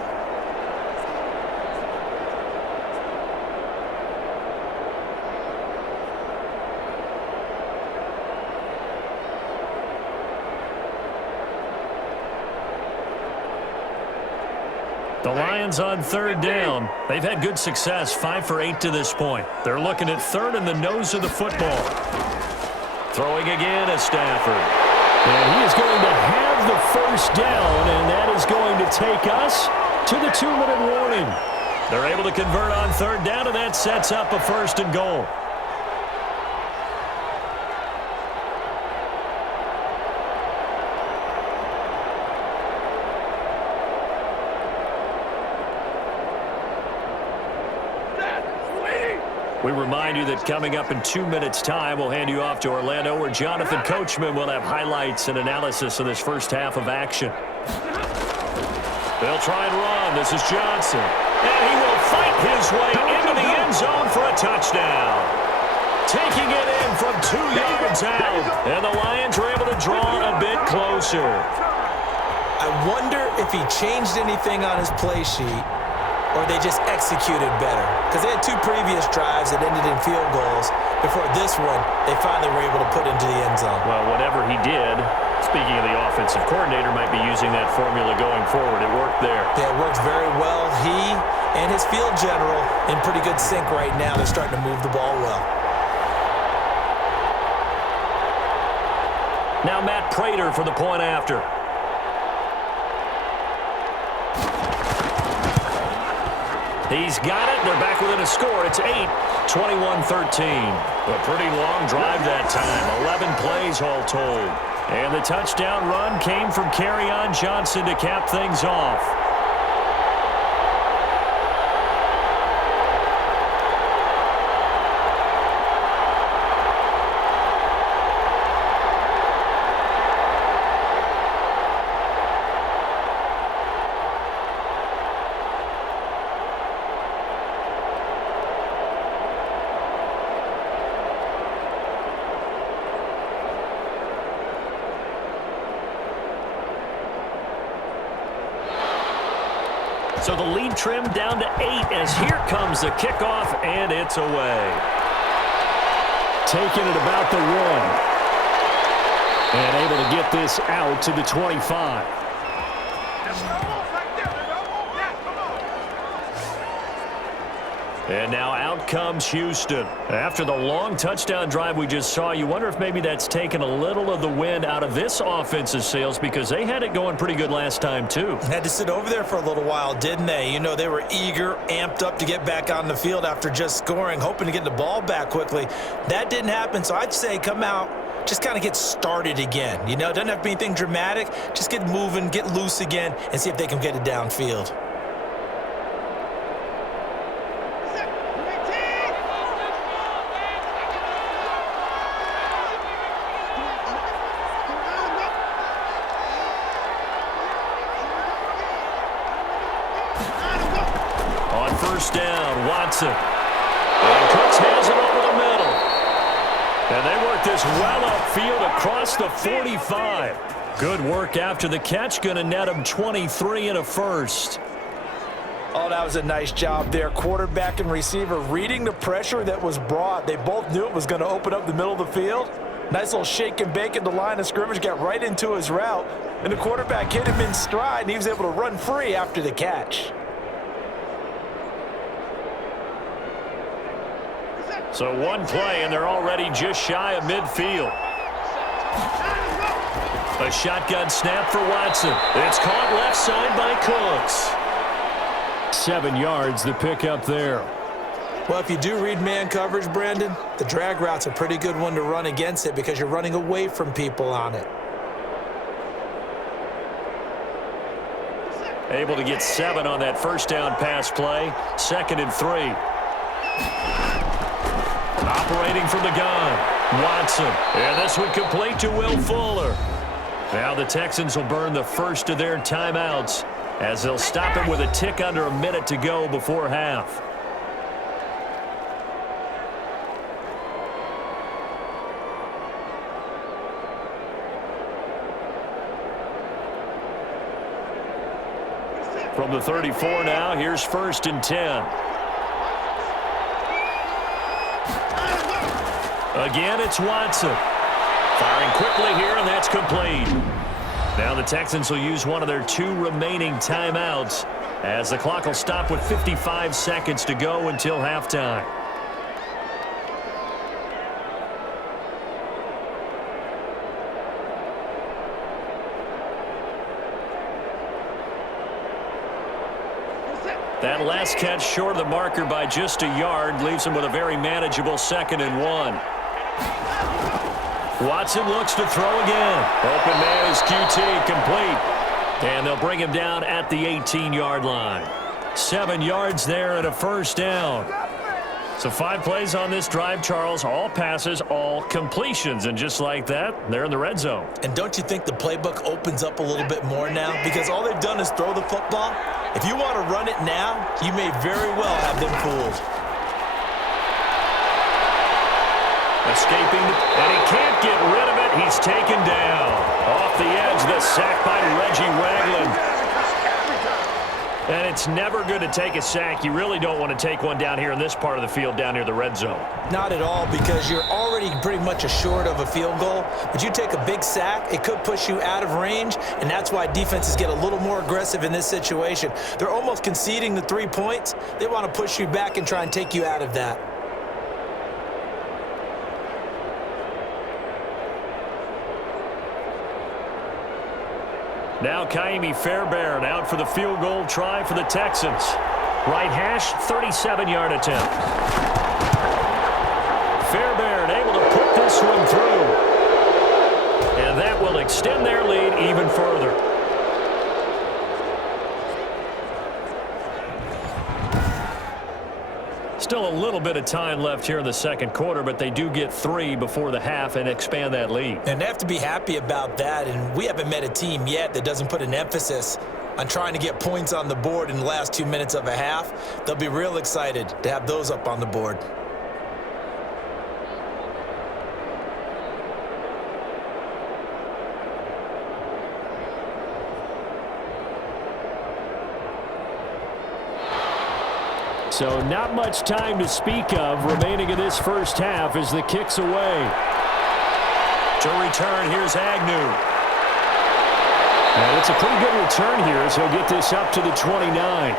The Lions on 3rd down. They've had good success, 5 for 8 to this point. They're looking at 3rd in the nose of the football. Throwing again is Stafford. And he is going to have the first down, and that is going to take us to the 2-minute warning. They're able to convert on 3rd down, and that sets up a 1st and goal. We remind you that coming up in 2 minutes' time, we'll hand you off to Orlando, where Jonathan Coachman will have highlights and analysis of this first half of action. They'll try and run. This is Johnson. And he will fight his way into the end zone for a touchdown. Taking it in from 2 yards out. And the Lions are able to draw a bit closer. I wonder if he changed anything on his play sheet, or they just executed better. Because they had 2 previous drives that ended in field goals. Before this one, they finally were able to put into the end zone. Well, whatever he did, speaking of the offensive coordinator, might be using that formula going forward. It worked there. Yeah, it works very well. He and his field general in pretty good sync right now. They're starting to move the ball well. Now Matt Prater for the point after. He's got it. They're back within a score. It's 8, 21-13. A pretty long drive that time. 11 plays all told. And the touchdown run came from Kerryon Johnson to cap things off. So the lead trimmed down to 8 as here comes the kickoff, and it's away. Taking it about the 1. And able to get this out to the 25. And now out comes Houston. After the long touchdown drive we just saw, you wonder if maybe that's taken a little of the wind out of this offense's sails, because they had it going pretty good last time too. Had to sit over there for a little while, didn't they? You know, they were eager, amped up to get back on the field after just scoring, hoping to get the ball back quickly. That didn't happen, so I'd say come out, just kind of get started again. You know, it doesn't have to be anything dramatic. Just get moving, get loose again, and see if they can get it downfield. First down, Watson. And Cooks has it over the middle. And they work this well upfield across the 45. Good work after the catch. Going to net him 23 and a first. Oh, that was a nice job there. Quarterback and receiver reading the pressure that was brought. They both knew it was going to open up the middle of the field. Nice little shake and bake at the line of scrimmage. Got right into his route. And the quarterback hit him in stride, and he was able to run free after the catch. So one play, and they're already just shy of midfield. A shotgun snap for Watson. It's caught left side by Cooks. 7 yards, the pickup there. Well, if you do read man coverage, Brandon, the drag route's a pretty good one to run against it because you're running away from people on it. Able to get 7 on that first down pass play. 2nd and 3. Operating from the gun, Watson. And this one complete to Will Fuller. Now the Texans will burn the first of their timeouts as they'll stop it with a tick under a minute to go before half. From the 34 now, here's 1st and 10. Again, it's Watson. Firing quickly here, and that's complete. Now the Texans will use one of their 2 remaining timeouts as the clock will stop with 55 seconds to go until halftime. That last catch short of the marker by just a yard leaves him with a very manageable 2nd and 1. Watson looks to throw again. Open man is QT, complete. And they'll bring him down at the 18-yard line. 7 yards there and a first down. So 5 plays on this drive, Charles. All passes, all completions. And just like that, they're in the red zone. And don't you think the playbook opens up a little bit more now? Because all they've done is throw the football. If you want to run it now, you may very well have them fooled. Escaping, and he can't get rid of it. He's taken down. Off the edge, the sack by Reggie Wagland. And it's never good to take a sack. You really don't want to take one down here in this part of the field down near the red zone. Not at all, because you're already pretty much assured of a field goal. But you take a big sack, it could push you out of range, and that's why defenses get a little more aggressive in this situation. They're almost conceding the 3 points. They want to push you back and try and take you out of that. Now Kaimi Fairbairn out for the field goal try for the Texans. Right hash, 37-yard attempt. Fairbairn able to put this one through. And that will extend their lead even further. Still a little bit of time left here in the second quarter, but they do get 3 before the half and expand that lead. And they have to be happy about that, and we haven't met a team yet that doesn't put an emphasis on trying to get points on the board in the last 2 minutes of a half. They'll be real excited to have those up on the board. So not much time to speak of remaining in this first half as the kick's away. To return, here's Agnew. And it's a pretty good return here as he'll get this up to the 29.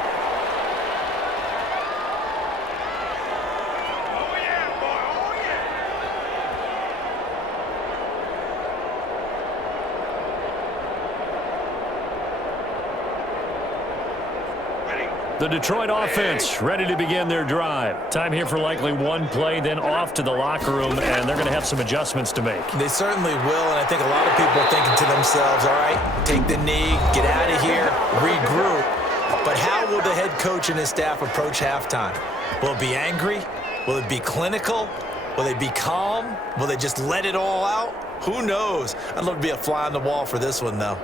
The Detroit offense ready to begin their drive. Time here for likely one play, then off to the locker room, and they're going to have some adjustments to make. They certainly will, and I think a lot of people are thinking to themselves, all right, take the knee, get out of here, regroup. But how will the head coach and his staff approach halftime? Will it be angry? Will it be clinical? Will they be calm? Will they just let it all out? Who knows? I'd love to be a fly on the wall for this one, though.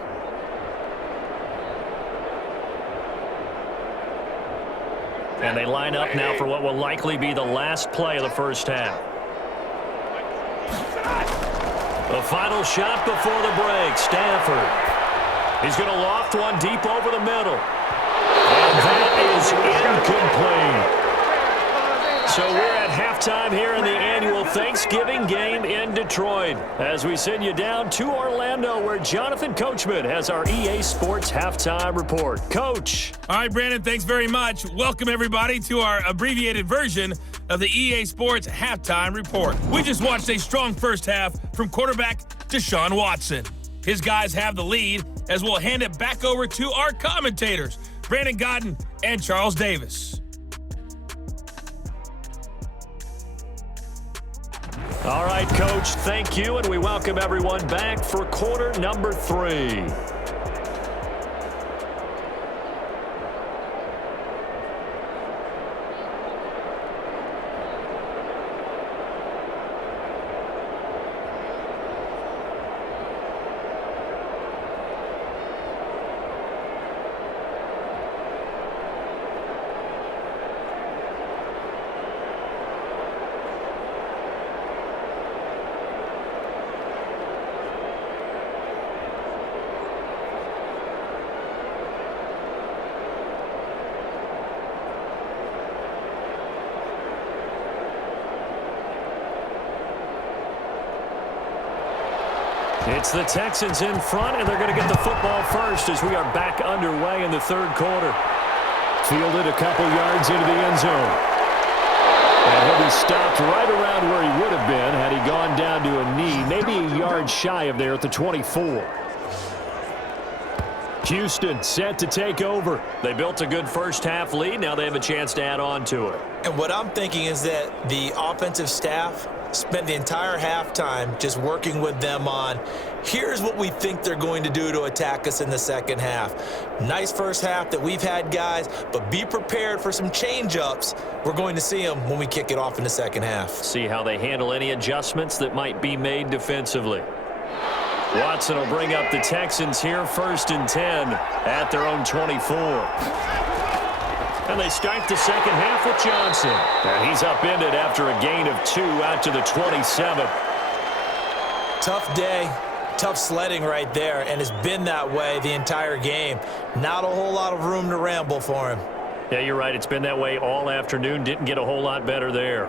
And they line up now for what will likely be the last play of the first half. The final shot before the break. Stafford. He's going to loft one deep over the middle. And that is incomplete. So we're at halftime here in the annual Thanksgiving game in Detroit as we send you down to Orlando where Jonathan Coachman has our EA Sports halftime report. Coach. All right, Brandon, thanks very much. Welcome, everybody, to our abbreviated version of the EA Sports halftime report. We just watched a strong first half from quarterback Deshaun Watson. His guys have the lead as we'll hand it back over to our commentators, Brandon Godden and Charles Davis. All right, Coach, thank you, and we welcome everyone back for quarter number 3. It's the Texans in front, and they're going to get the football first as we are back underway in the third quarter. Fielded a couple yards into the end zone. And he'll be stopped right around where he would have been had he gone down to a knee, maybe a yard shy of there at the 24. Houston set to take over. They built a good first half lead. Now they have a chance to add on to it. And what I'm thinking is that the offensive staff spent the entire halftime just working with them on, here's what we think they're going to do to attack us in the second half. Nice first half that we've had, guys, but be prepared for some change-ups. We're going to see them when we kick it off in the second half. See how they handle any adjustments that might be made defensively. Watson will bring up the Texans here, 1st and 10 at their own 24. And they start the second half with Johnson. And he's upended after a gain of 2 out to the 27. Tough day, tough sledding right there, and it's been that way the entire game. Not a whole lot of room to ramble for him. Yeah, you're right. It's been that way all afternoon. Didn't get a whole lot better there.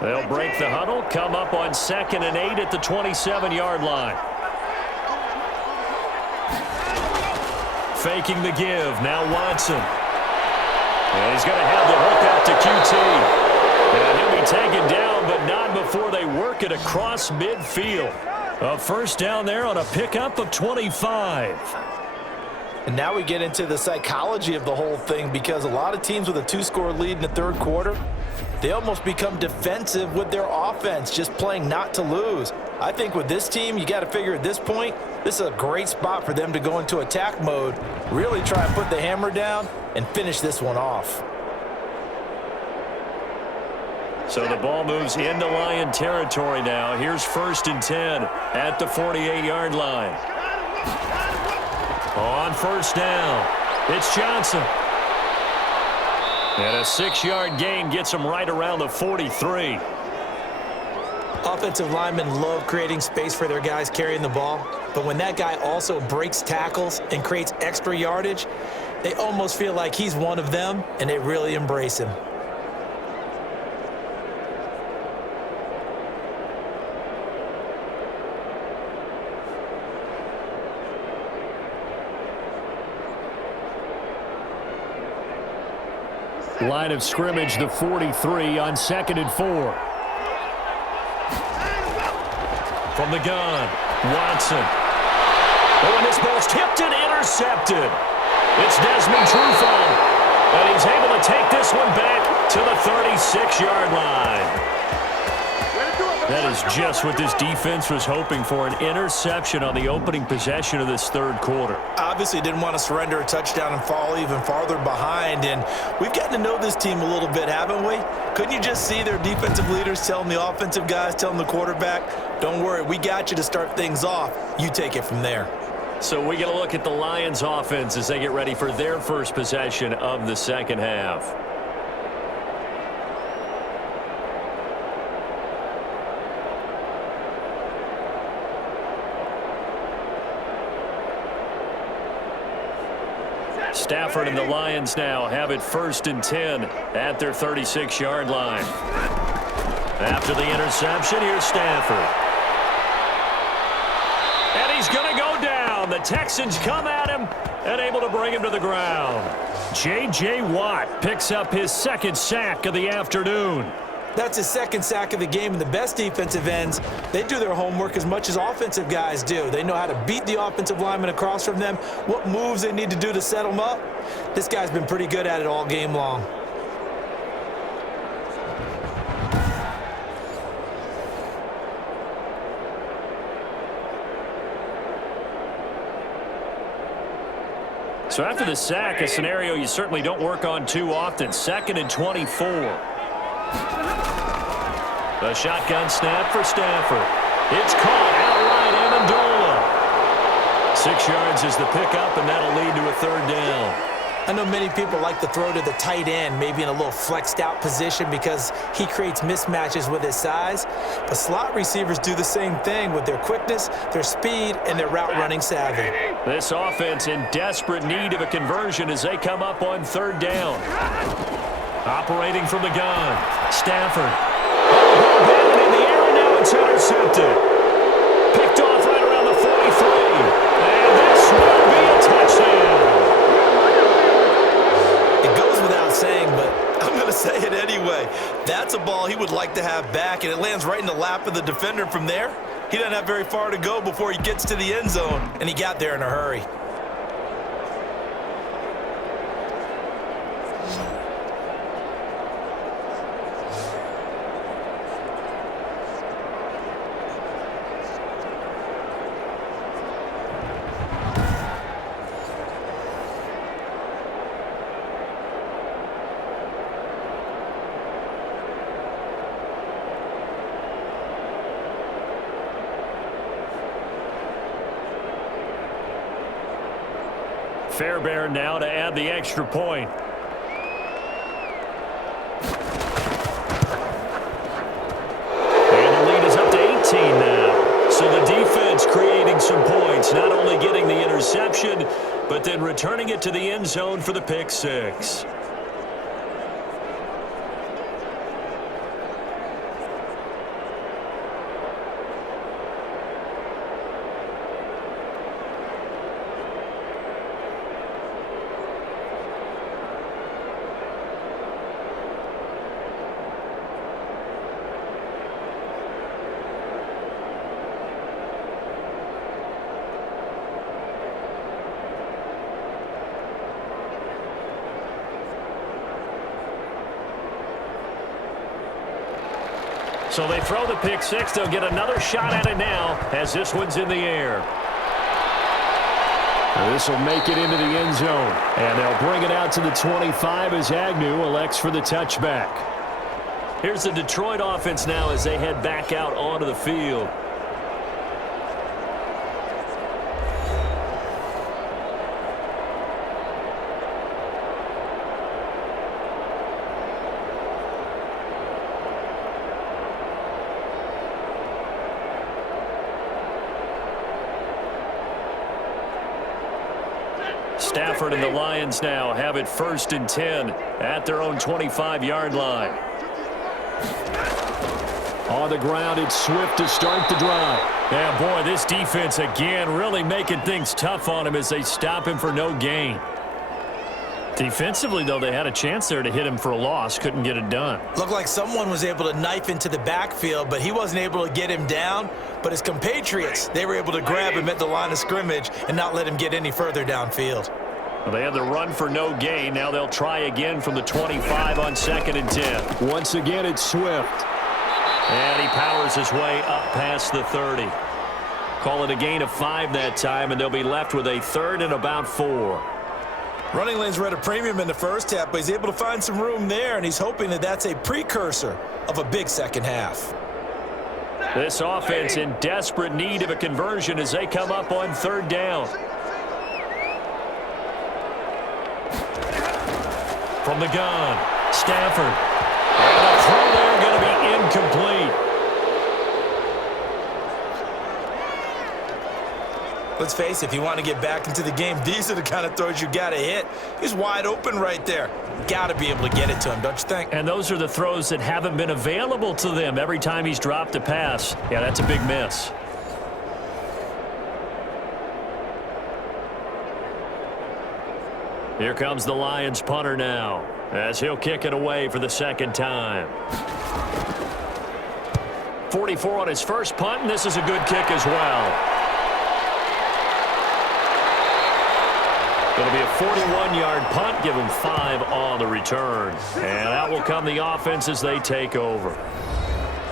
They'll break the huddle, come up on 2nd and 8 at the 27-yard line. Faking the give. Now Watson. And he's going to have the hook up to QT. And he'll be taken down, but not before they work it across midfield. A first down there on a pickup of 25. And now we get into the psychology of the whole thing, because a lot of teams with a 2-score lead in the third quarter, they almost become defensive with their offense, just playing not to lose. I think with this team, you got to figure at this point, this is a great spot for them to go into attack mode, really try and put the hammer down and finish this one off. So the ball moves into Lion territory now. Here's 1st and 10 at the 48-yard line. On 1st down, it's Johnson. And a 6-yard gain gets him right around the 43. Offensive linemen love creating space for their guys carrying the ball, but when that guy also breaks tackles and creates extra yardage, they almost feel like he's one of them, and they really embrace him. Line of scrimmage, the 43 on 2nd and 4. From the gun, Watson. Oh, and this ball's tipped and intercepted. It's Desmond Trufant, and he's able to take this one back to the 36-yard line. That is just what this defense was hoping for, an interception on the opening possession of this third quarter. Obviously didn't want to surrender a touchdown and fall even farther behind, and we've gotten to know this team a little bit, haven't we? Couldn't you just see their defensive leaders telling the offensive guys, telling the quarterback, don't worry, we got you to start things off. You take it from there. So we get a look at the Lions offense as they get ready for their first possession of the second half. Stafford and the Lions now have it 1st and 10 at their 36-yard line. After the interception, here's Stafford. And he's going to go down. The Texans come at him and able to bring him to the ground. J.J. Watt picks up his 2nd sack of the afternoon. That's his 2nd sack of the game, and the best defensive ends, they do their homework as much as offensive guys do. They know how to beat the offensive lineman across from them, what moves they need to do to set them up. This guy's been pretty good at it all game long. So after the sack, a scenario you certainly don't work on too often. 2nd and 24. The shotgun snap for Stafford. It's caught out right, Amendola. 6 yards is the pickup, and that'll lead to a 3rd down. I know many people like to throw to the tight end, maybe in a little flexed out position because he creates mismatches with his size. But slot receivers do the same thing with their quickness, their speed, and their route running savvy. This offense in desperate need of a conversion as they come up on 3rd down. Operating from the gun, Stafford. Batted in the air, and now it's intercepted. Picked off right around the 43. And this will be a touchdown. It goes without saying, but I'm going to say it anyway. That's a ball he would like to have back, and it lands right in the lap of the defender from there. He doesn't have very far to go before he gets to the end zone, and he got there in a hurry. Fairbairn now to add the extra point. And the lead is up to 18 now. So the defense creating some points, not only getting the interception, but then returning it to the end zone for the pick six. So they throw the pick six. They'll get another shot at it now as this one's in the air. This will make it into the end zone. And they'll bring it out to the 25 as Agnew elects for the touchback. Here's the Detroit offense now as they head back out onto the field. Stafford and the Lions now have it 1st and 10 at their own 25-yard line. On the ground, it's Swift to start the drive. Yeah, boy, this defense again really making things tough on him as they stop him for no gain. Defensively, though, they had a chance there to hit him for a loss. Couldn't get it done. Looked like someone was able to knife into the backfield, but he wasn't able to get him down. But his compatriots, they were able to grab him at the line of scrimmage and not let him get any further downfield. Well, they had the run for no gain. Now they'll try again from the 25 on 2nd and 10. Once again, it's Swift. And he powers his way up past the 30. Call it a gain of 5 that time, and they'll be left with a 3rd and about 4. Running lanes were at a premium in the first half, but he's able to find some room there, and he's hoping that that's a precursor of a big second half. This offense in desperate need of a conversion as they come up on 3rd down. From the gun, Stafford. And the throw there going to be incomplete. Let's face it, if you want to get back into the game, these are the kind of throws you got to hit. He's wide open right there. Got to be able to get it to him, don't you think? And those are the throws that haven't been available to them every time he's dropped a pass. Yeah, that's a big miss. Here comes the Lions punter now as he'll kick it away for the 2nd time. 44 on his first punt, and this is a good kick as well. It'll be a 41-yard punt, give him 5 on the return. And out will come the offense as they take over.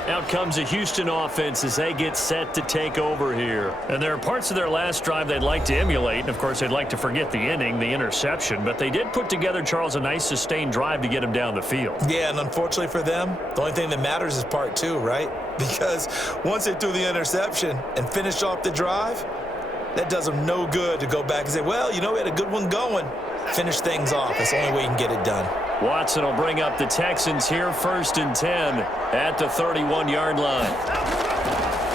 Out comes the Houston offense as they get set to take over here. And there are parts of their last drive they'd like to emulate. And, of course, they'd like to forget the inning, the interception. But they did put together, Charles, a nice sustained drive to get him down the field. Yeah, and unfortunately for them, the only thing that matters is part 2, right? Because once they threw the interception and finished off the drive, that does them no good to go back and say, well, you know, we had a good one going. Finish things off. That's the only way you can get it done. Watson will bring up the Texans here 1st and 10 at the 31-yard line.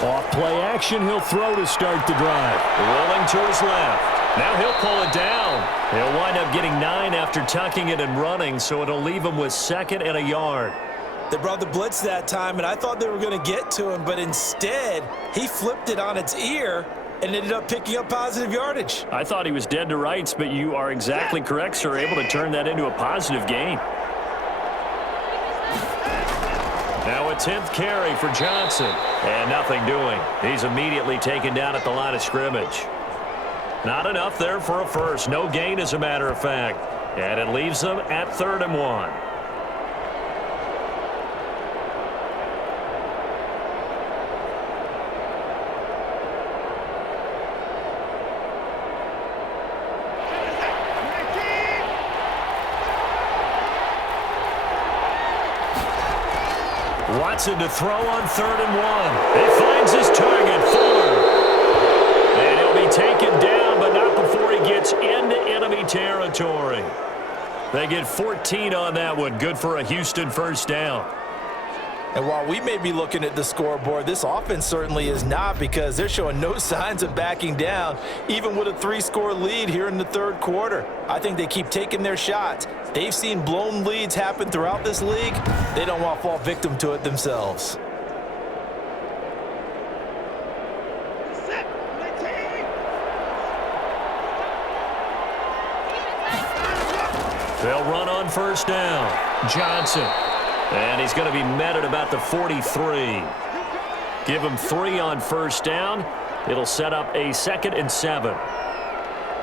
Off play action, he'll throw to start the drive. Rolling to his left. Now he'll pull it down. He'll wind up getting 9 after tucking it and running, so it'll leave him with 2nd and a yard. They brought the blitz that time, and I thought they were going to get to him, but instead he flipped it on its ear and ended up picking up positive yardage. I thought he was dead to rights, but you are exactly correct, sir. Able to turn that into a positive gain. Now a 10th carry for Johnson. And nothing doing. He's immediately taken down at the line of scrimmage. Not enough there for a first. No gain, as a matter of fact. And it leaves them at 3rd and 1. Watson to throw on 3rd and 1. He finds his target, Fuller. And he'll be taken down, but not before he gets into enemy territory. They get 14 on that one. Good for a Houston first down. And while we may be looking at the scoreboard, this offense certainly is not, because they're showing no signs of backing down, even with a 3-score lead here in the third quarter. I think they keep taking their shots. They've seen blown leads happen throughout this league. They don't want to fall victim to it themselves. They'll run on first down. Johnson. And he's going to be met at about the 43. Give him 3 on first down. It'll set up a 2nd and 7.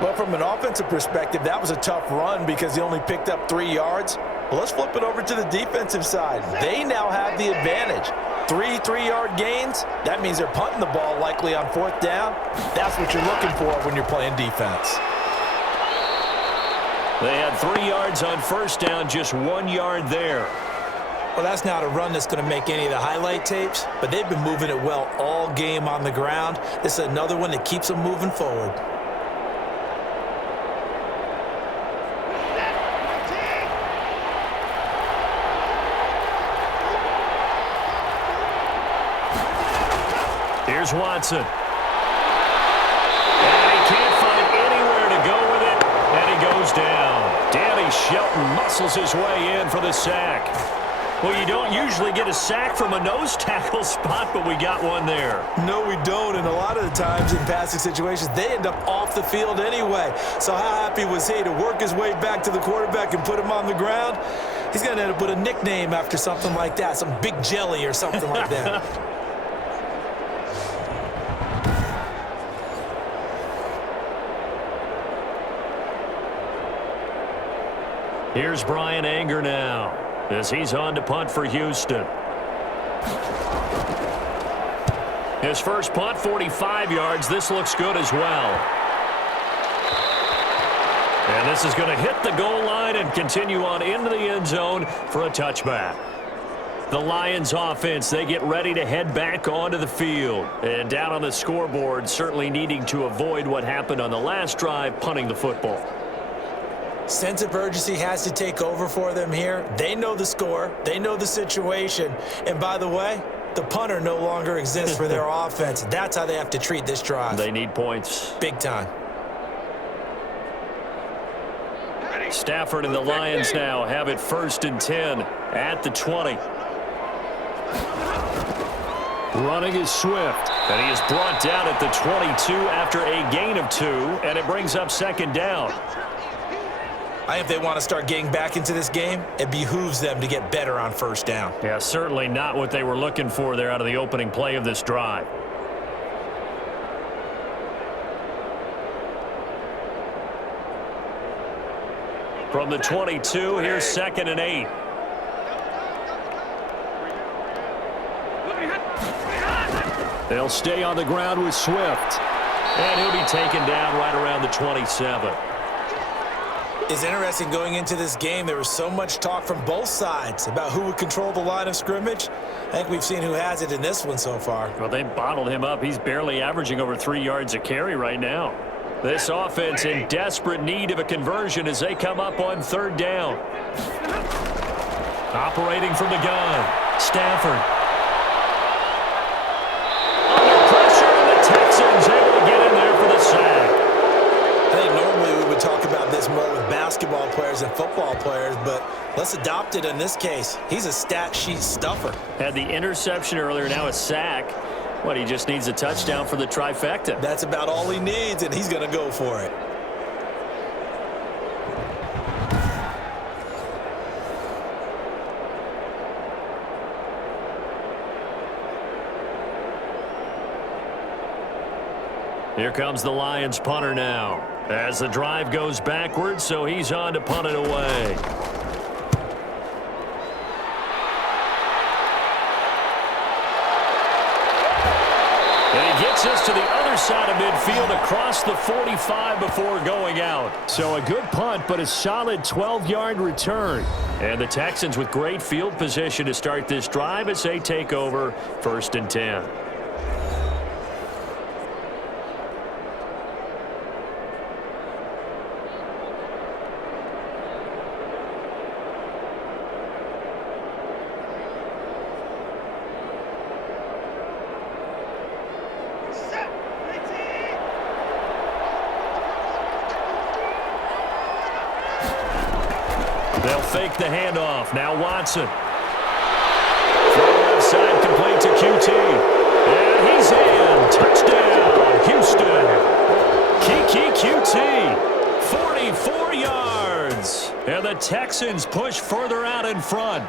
Well, from an offensive perspective, that was a tough run because he only picked up 3 yards. Well, let's flip it over to the defensive side. They now have the advantage. 3 3-yard gains. That means they're punting the ball likely on 4th down. That's what you're looking for when you're playing defense. They had 3 yards on first down, just 1 yard there. Well, that's not a run that's going to make any of the highlight tapes, but they've been moving it well all game on the ground. This is another one that keeps them moving forward. Here's Watson. And he can't find anywhere to go with it, and he goes down. Danny Shelton muscles his way in for the sack. Well, you don't usually get a sack from a nose tackle spot, but we got one there. No, we don't, and a lot of the times in passing situations, they end up off the field anyway. So how happy was he to work his way back to the quarterback and put him on the ground? He's going to end up with a nickname after something like that, some Big Jelly or something like that. Here's Brian Anger now, as he's on to punt for Houston. His first punt, 45 yards. This looks good as well. And this is going to hit the goal line and continue on into the end zone for a touchback. The Lions offense, they get ready to head back onto the field. And down on the scoreboard, certainly needing to avoid what happened on the last drive, punting the football. Sense of urgency has to take over for them here. They know the score. They know the situation. And by the way, the punter no longer exists for their offense. That's how they have to treat this drive. They need points. Big time. Stafford and the Lions now have it 1st and 10 at the 20. Running is Swift. And he is brought down at the 22 after a gain of 2, and it brings up 2nd down. I think if they want to start getting back into this game, it behooves them to get better on first down. Yeah, certainly not what they were looking for there out of the opening play of this drive. From the 22, here's 2nd and 8. They'll stay on the ground with Swift. And he'll be taken down right around the 27. It's interesting going into this game. There was so much talk from both sides about who would control the line of scrimmage. I think we've seen who has it in this one so far. Well, they bottled him up. He's barely averaging over 3 yards a carry right now. This offense in desperate need of a conversion as they come up on 3rd down. Operating from the gun, Stafford. Under pressure, and the Texans able to get in there for the sack. I think normally we would talk about this more with basketball players and football players, but let's adopt it in this case. He's a stat sheet stuffer. Had the interception earlier, now a sack. What, he just needs a touchdown for the trifecta. That's about all he needs, and he's going to go for it. Here comes the Lions punter now. As the drive goes backwards, so he's on to punt it away. And he gets us to the other side of midfield across the 45 before going out. So a good punt, but a solid 12-yard return. And the Texans with great field position to start this drive as they take over 1st and 10. fake the handoff. Now Watson. Throw left side, complete to QT. And he's in. Touchdown, Houston. Kiki QT, 44 yards. And the Texans push further out in front.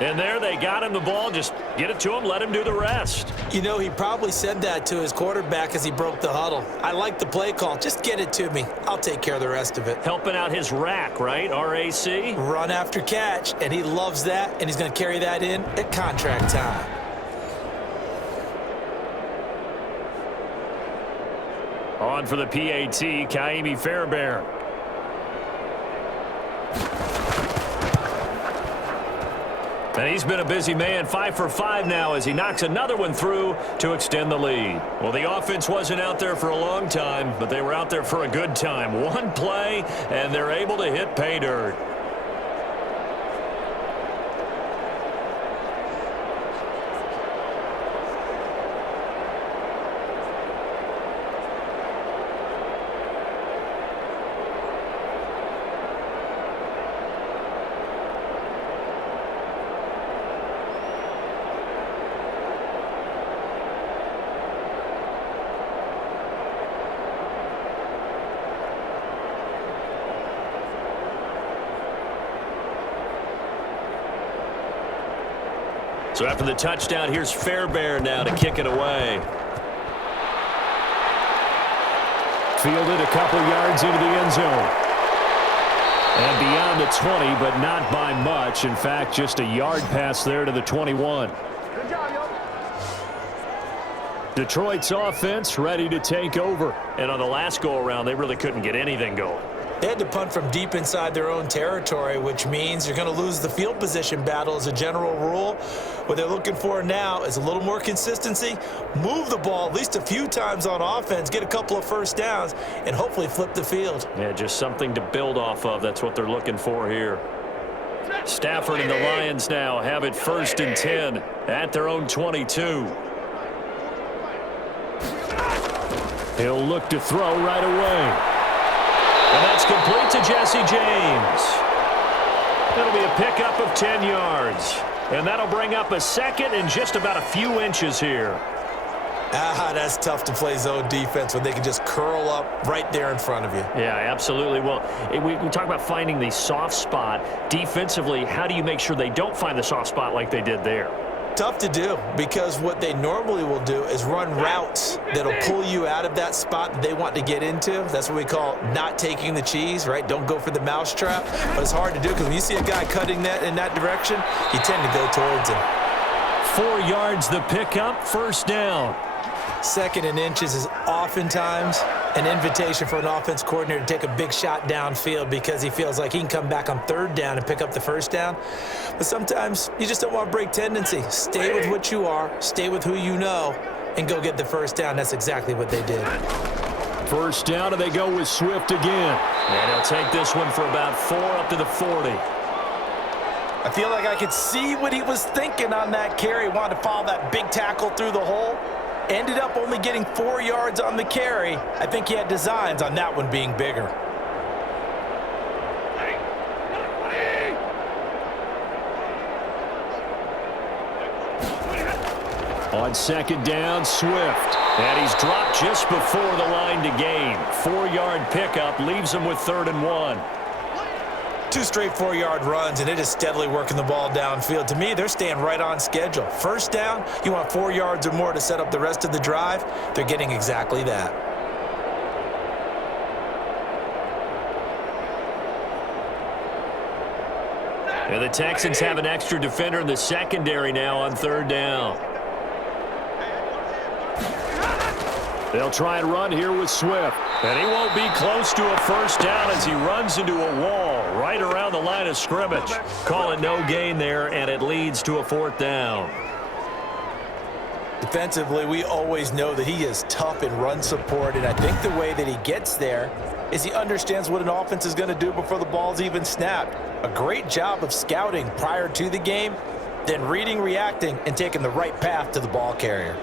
And there they got him the ball. Just get it to him, let him do the rest. You know, he probably said that to his quarterback as he broke the huddle. I like the play call. Just get it to me. I'll take care of the rest of it. Helping out his rack, right? RAC? Run after catch, and he loves that, and he's going to carry that in at contract time. On for the PAT, Kaimi Fairbairn. And he's been a busy man, 5 for 5 now as he knocks another one through to extend the lead. Well, the offense wasn't out there for a long time, but they were out there for a good time. One play, and they're able to hit pay dirt. So after the touchdown, here's Fairbairn now to kick it away. Fielded a couple yards into the end zone. And beyond the 20, but not by much. In fact, just a yard pass there to the 21. Good job, yo. Detroit's offense ready to take over. And on the last go-around, they really couldn't get anything going. They had to punt from deep inside their own territory, which means you're going to lose the field position battle as a general rule. What they're looking for now is a little more consistency, move the ball at least a few times on offense, get a couple of first downs, and hopefully flip the field. Yeah, just something to build off of. That's what they're looking for here. Stafford and the Lions now have it 1st and 10 at their own 22. He'll look to throw right away. And that's complete to Jesse James. That'll be a pickup of 10 yards. And that'll bring up a second and just about a few inches here. That's tough to play zone defense when they can just curl up right there in front of you. Yeah, absolutely. Well, we talk about finding the soft spot. Defensively, how do you make sure they don't find the soft spot like they did there? Tough to do, because what they normally will do is run routes that'll pull you out of that spot that they want to get into. That's what we call not taking the cheese, right? Don't go for the mousetrap. But it's hard to do because when you see a guy cutting that in that direction, you tend to go towards him. 4 yards the pickup, 1st down. 2nd and inches is oftentimes an invitation for an offense coordinator to take a big shot downfield because he feels like he can come back on 3rd down and pick up the 1st down. But sometimes you just don't want to break tendency. Stay with what you are, stay with who you know, and go get the 1st down. That's exactly what they did. 1st down, and they go with Swift again. And he'll take this one for about 4 up to the 40. I feel like I could see what he was thinking on that carry. Wanted to follow that big tackle through the hole. Ended up only getting 4 yards on the carry. I think he had designs on that one being bigger. On 2nd down, Swift. And he's dropped just before the line to gain. 4-yard pickup leaves him with 3rd and 1. 2 straight 4-yard runs, and it is steadily working the ball downfield. To me, they're staying right on schedule. 1st down, you want 4 yards or more to set up the rest of the drive. They're getting exactly that. And the Texans have an extra defender in the secondary now on 3rd down. They'll try and run here with Swift. And he won't be close to a 1st down as he runs into a wall right around the line of scrimmage. Call it no gain there, and it leads to a 4th down. Defensively, we always know that he is tough in run support, and I think the way that he gets there is he understands what an offense is going to do before the ball's even snapped. A great job of scouting prior to the game, then reading, reacting, and taking the right path to the ball carrier.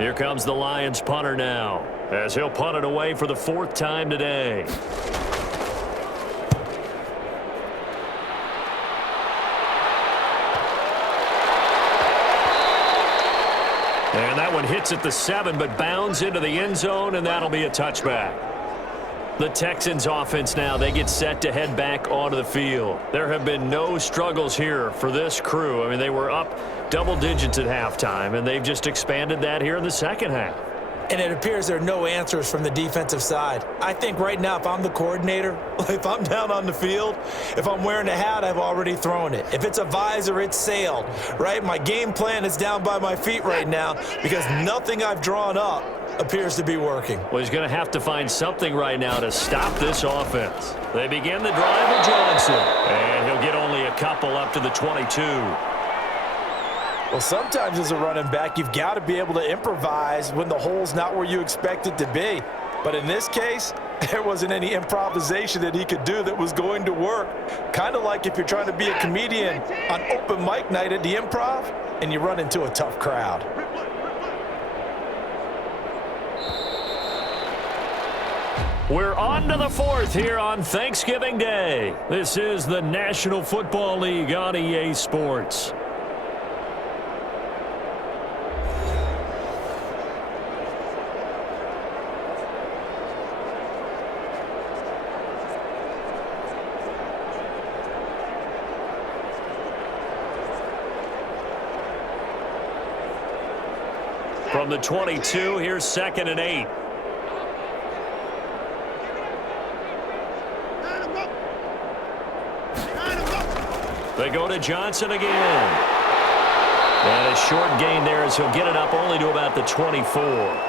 Here comes the Lions punter now, as he'll punt it away for the 4th time today. And that one hits at the 7, but bounds into the end zone, and that'll be a touchback. The Texans offense now, they get set to head back onto the field. There have been no struggles here for this crew. I mean, they were up double digits at halftime, and they've just expanded that here in the second half. And it appears there are no answers from the defensive side. I think right now, if I'm the coordinator, if I'm down on the field, if I'm wearing a hat, I've already thrown it. If it's a visor, it's sailed, right? My game plan is down by my feet right now because nothing I've drawn up appears to be working. Well, he's going to have to find something right now to stop this offense. They begin the drive with Johnson, and he'll get only a couple up to the 22. Well, sometimes as a running back, you've got to be able to improvise when the hole's not where you expect it to be. But in this case, there wasn't any improvisation that he could do that was going to work. Kind of like if you're trying to be a comedian on open mic night at the Improv and you run into a tough crowd. We're on to the 4th here on Thanksgiving Day. This is the National Football League on EA Sports. From the 22, here's 2nd and 8. They go to Johnson again. And a short gain there as he'll get it up only to about the 24.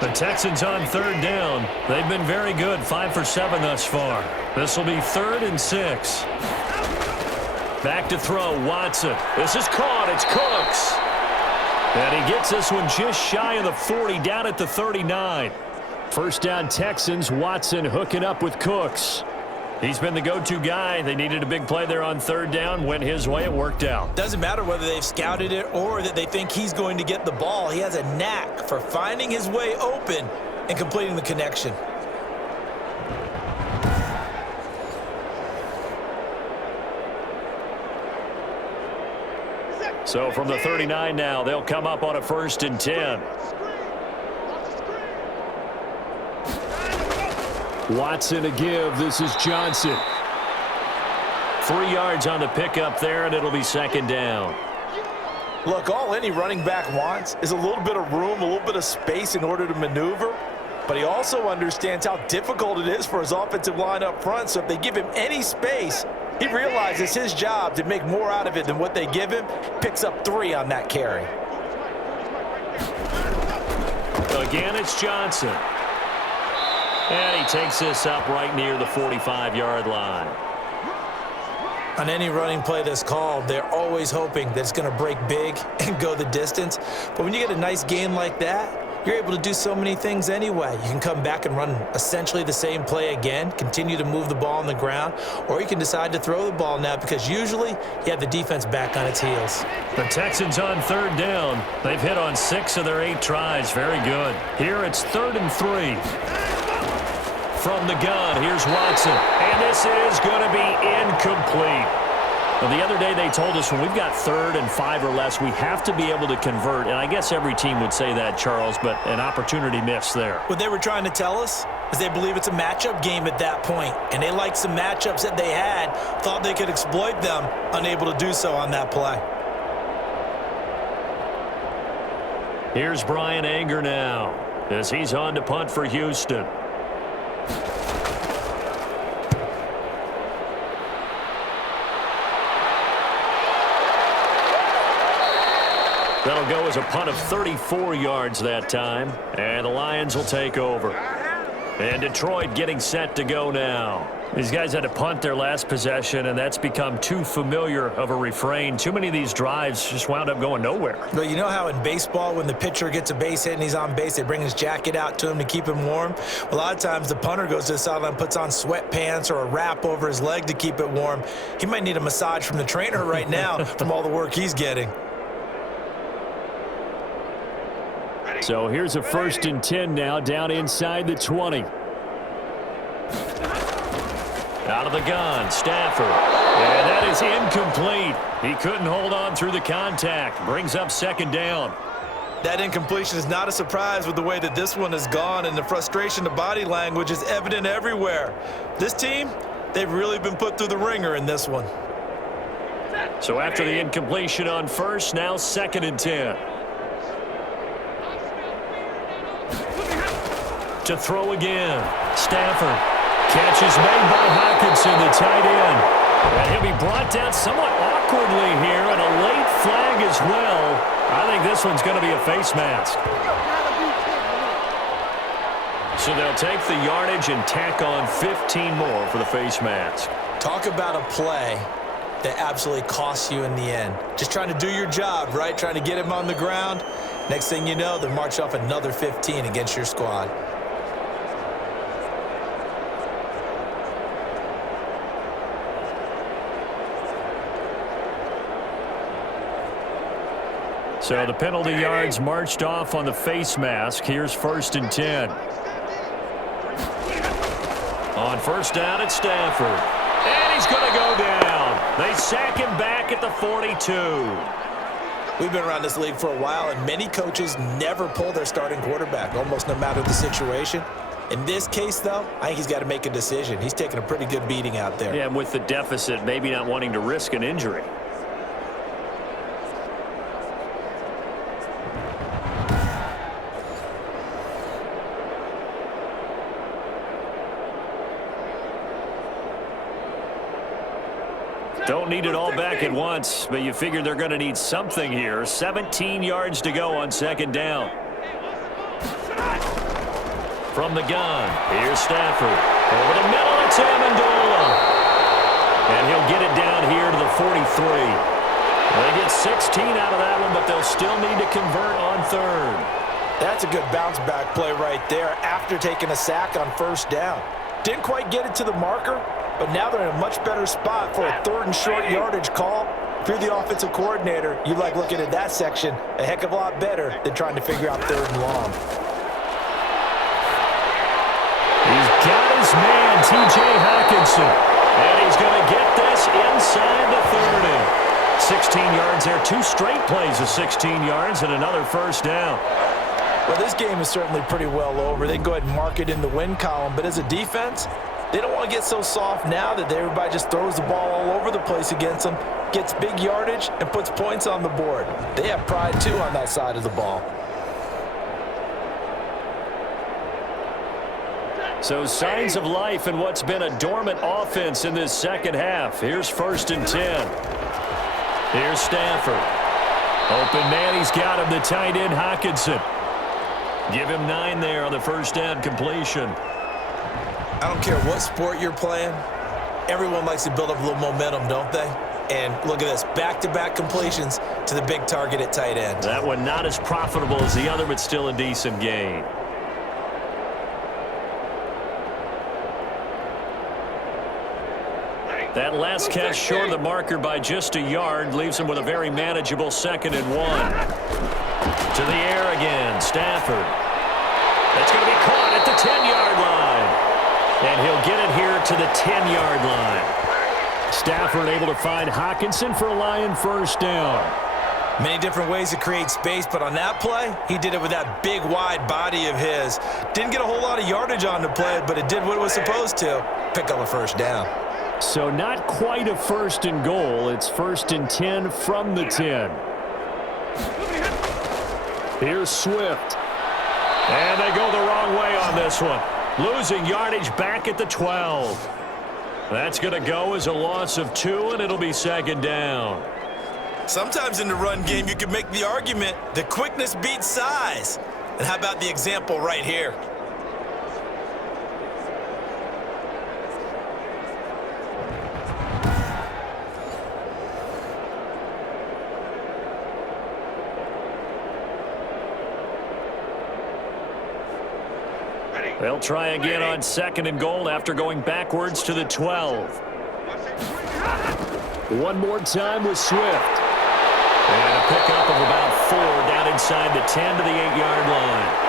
The Texans on 3rd down. They've been very good, 5 for 7 thus far. This will be 3rd and 6. Back to throw, Watson. This is caught, it's Cooks. And he gets this one just shy of the 40, down at the 39. First down Texans, Watson hooking up with Cooks. He's been the go-to guy. They needed a big play there on 3rd down. Went his way, it worked out. Doesn't matter whether they've scouted it or that they think he's going to get the ball. He has a knack for finding his way open and completing the connection. So from the 39 now, they'll come up on a 1st and 10. Watson to give. This is Johnson. 3 yards on the pickup there, and it'll be 2nd down. Look, all any running back wants is a little bit of room, a little bit of space in order to maneuver. But he also understands how difficult it is for his offensive line up front. So if they give him any space, he realizes his job to make more out of it than what they give him. Picks up 3 on that carry. Again, it's Johnson. And he takes this up right near the 45-yard line. On any running play that's called, they're always hoping that it's going to break big and go the distance. But when you get a nice game like that, you're able to do so many things anyway. You can come back and run essentially the same play again, continue to move the ball on the ground, or you can decide to throw the ball now because usually you have the defense back on its heels. The Texans on 3rd down. They've hit on 6 of their 8 tries. Very good. Here it's 3rd and 3. From the gun, here's Watson. And this is going to be incomplete. Well, the other day they told us when we've got 3rd and 5 or less, we have to be able to convert. And I guess every team would say that, Charles, but an opportunity missed there. What they were trying to tell us is they believe it's a matchup game at that point. And they liked some matchups that they had, thought they could exploit them, unable to do so on that play. Here's Brian Anger now as he's on to punt for Houston. That'll go as a punt of 34 yards that time, and the Lions will take over. And Detroit getting set to go now. These guys had to punt their last possession, and that's become too familiar of a refrain. Too many of these drives just wound up going nowhere. But you know how in baseball, when the pitcher gets a base hit and he's on base, they bring his jacket out to him to keep him warm? A lot of times the punter goes to the sideline, puts on sweatpants or a wrap over his leg to keep it warm. He might need a massage from the trainer right now from all the work he's getting. So here's a 1st and 10 now, down inside the 20. Out of the gun, Stafford. And that is incomplete. He couldn't hold on through the contact. Brings up 2nd down. That incompletion is not a surprise with the way that this one has gone, and the frustration, the body language is evident everywhere. This team, they've really been put through the ringer in this one. So after the incompletion on 1st, now 2nd and 10. To throw again. Stafford. Catch is made by Hockenson, the tight end. And he'll be brought down somewhat awkwardly here, and a late flag as well. I think this one's going to be a face mask. So they'll take the yardage and tack on 15 more for the face mask. Talk about a play that absolutely costs you in the end. Just trying to do your job, right? Trying to get him on the ground. Next thing you know, they're marching off another 15 against your squad. So the penalty yards marched off on the face mask. Here's 1st and 10. On 1st down, it's Stafford. And he's going to go down. They sack him back at the 42. We've been around this league for a while, and many coaches never pull their starting quarterback, almost no matter the situation. In this case, though, I think he's got to make a decision. He's taking a pretty good beating out there. Yeah, and with the deficit, maybe not wanting to risk an injury. Don't need it all back at once, but you figure they're going to need something here. 17 yards to go on 2nd down. From the gun, here's Stafford. Over the middle, it's Amendola. And he'll get it down here to the 43. They get 16 out of that one, but they'll still need to convert on 3rd. That's a good bounce-back play right there after taking a sack on 1st down. Didn't quite get it to the marker, but now they're in a much better spot for a 3rd and short yardage call. If you're the offensive coordinator, you like looking at that section a heck of a lot better than trying to figure out 3rd and long. He's got his man, T.J. Hockenson. And he's going to get this inside the 30. 16 yards there. 2 straight plays of 16 yards and another 1st down. Well, this game is certainly pretty well over. They can go ahead and mark it in the win column. But as a defense, they don't want to get so soft now that everybody just throws the ball all over the place against them, gets big yardage, and puts points on the board. They have pride, too, on that side of the ball. So signs of life in what's been a dormant offense in this 2nd half. Here's 1st and 10. Here's Stafford. Open man, he's got him, the tight end Hockenson. Give him 9 there on the 1st down completion. I don't care what sport you're playing. Everyone likes to build up a little momentum, don't they? And look at this, back-to-back completions to the big target at tight end. That one not as profitable as the other, but still a decent gain. That last catch short of the marker by just a yard leaves him with a very manageable 2nd and 1. To the air again, Stafford. That's going to be caught at the 10-yard line. And he'll get it here to the 10-yard line. Stafford able to find Hockenson for a Lion 1st down. Many different ways to create space, but on that play, he did it with that big, wide body of his. Didn't get a whole lot of yardage on the play, but it did what it was supposed to. Pick up a 1st down. So not quite a 1st and goal. It's 1st and 10 from the 10. Here's Swift. And they go the wrong way on this one. Losing yardage back at the 12. That's going to go as a loss of 2, and it'll be 2nd down. Sometimes in the run game, you can make the argument that quickness beats size. And how about the example right here? They'll try again on 2nd and goal after going backwards to the 12. One more time with Swift. And a pickup of about 4 down inside the 10 to the 8-yard line.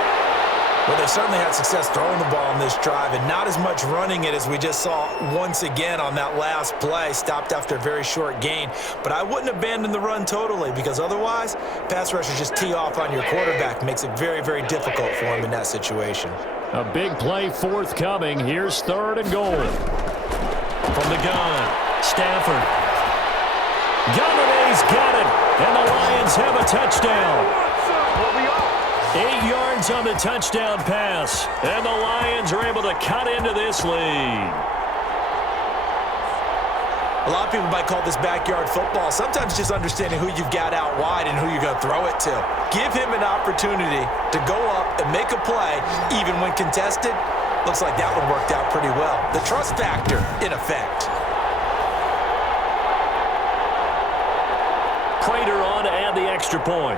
Well, they certainly had success throwing the ball on this drive and not as much running it as we just saw once again on that last play. Stopped after a very short gain. But I wouldn't abandon the run totally because otherwise, pass rushers just tee off on your quarterback. Makes it very, very difficult for him in that situation. A big play forthcoming. Here's 3rd and goal. From the gun, Stafford. Galladay's got it, and the Lions have a touchdown. 8 yards on the touchdown pass, and the Lions are able to cut into this lead. A lot of people might call this backyard football. Sometimes just understanding who you've got out wide and who you're going to throw it to. Give him an opportunity to go up and make a play, even when contested. Looks like that one worked out pretty well. The trust factor, in effect. Prater on to add the extra point.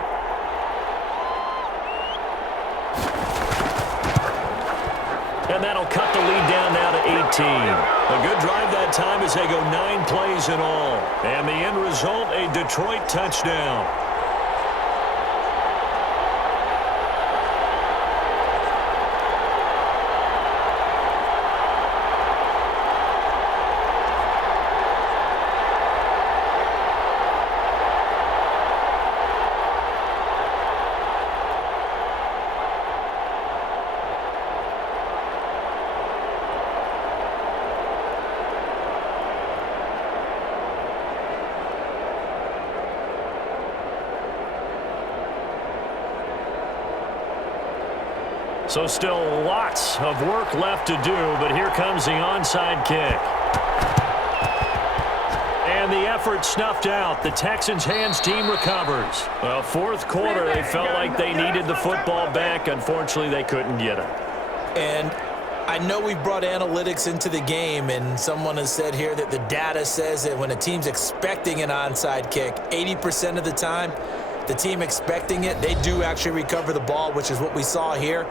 And that'll cut the lead down now to 18. A good drive that time as they go 9 plays in all. And the end result, a Detroit touchdown. So still lots of work left to do, but here comes the onside kick. And the effort snuffed out. The Texans' hands team recovers. Well, 4th quarter, they felt like they needed the football back. Unfortunately, they couldn't get it. And I know we've brought analytics into the game, and someone has said here that the data says that when a team's expecting an onside kick, 80% of the time, the team expecting it, they do actually recover the ball, which is what we saw here.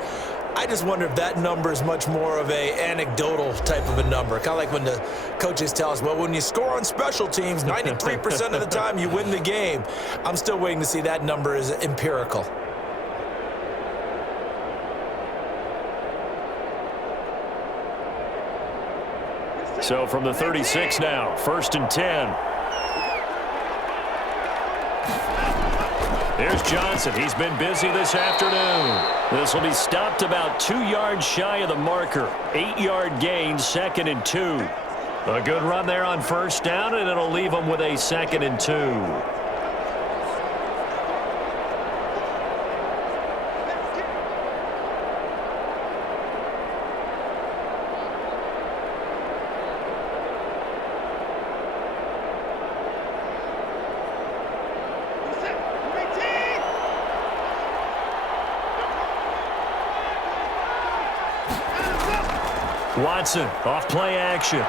I just wonder if that number is much more of a anecdotal type of a number. Kind of like when the coaches tell us, well, when you score on special teams, 93% of the time you win the game. I'm still waiting to see that number is empirical. So from the 36 now, 1st and 10. Here's Johnson. He's been busy this afternoon. This will be stopped about 2 yards shy of the marker. 8-yard gain, 2nd and 2. A good run there on 1st down, and it'll leave them with a 2nd and 2. Watson, off play action.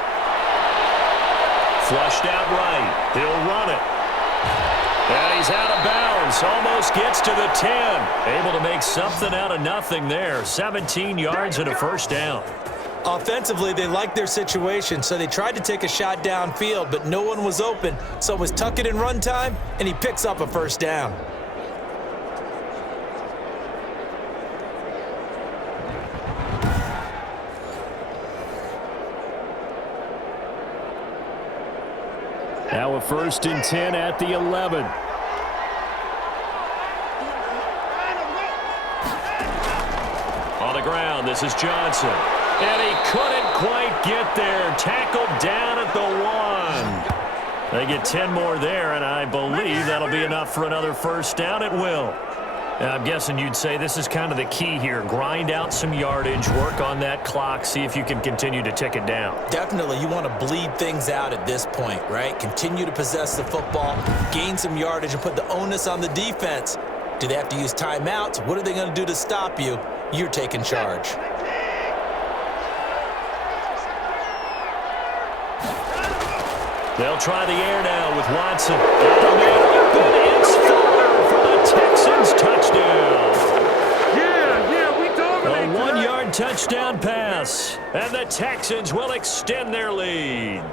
Flushed out right. He'll run it. And he's out of bounds. Almost gets to the 10. Able to make something out of nothing there. 17 yards and a 1st down. Offensively, they liked their situation, so they tried to take a shot downfield, but no one was open. So it was tuck it in run time, and he picks up a 1st down. Now a 1st and 10 at the 11. On the ground, this is Johnson. And he couldn't quite get there. Tackled down at the 1. They get 10 more there, and I believe that'll be enough for another 1st down. It will. I'm guessing you'd say this is kind of the key here. Grind out some yardage, work on that clock, see if you can continue to tick it down. Definitely. You want to bleed things out at this point, right? Continue to possess the football, gain some yardage, and put the onus on the defense. Do they have to use timeouts? What are they going to do to stop you? You're taking charge. They'll try the air now with Watson. It's far for the Texans touchdown. Yeah, we dominate. A 1-yard touchdown pass. And the Texans will extend their lead.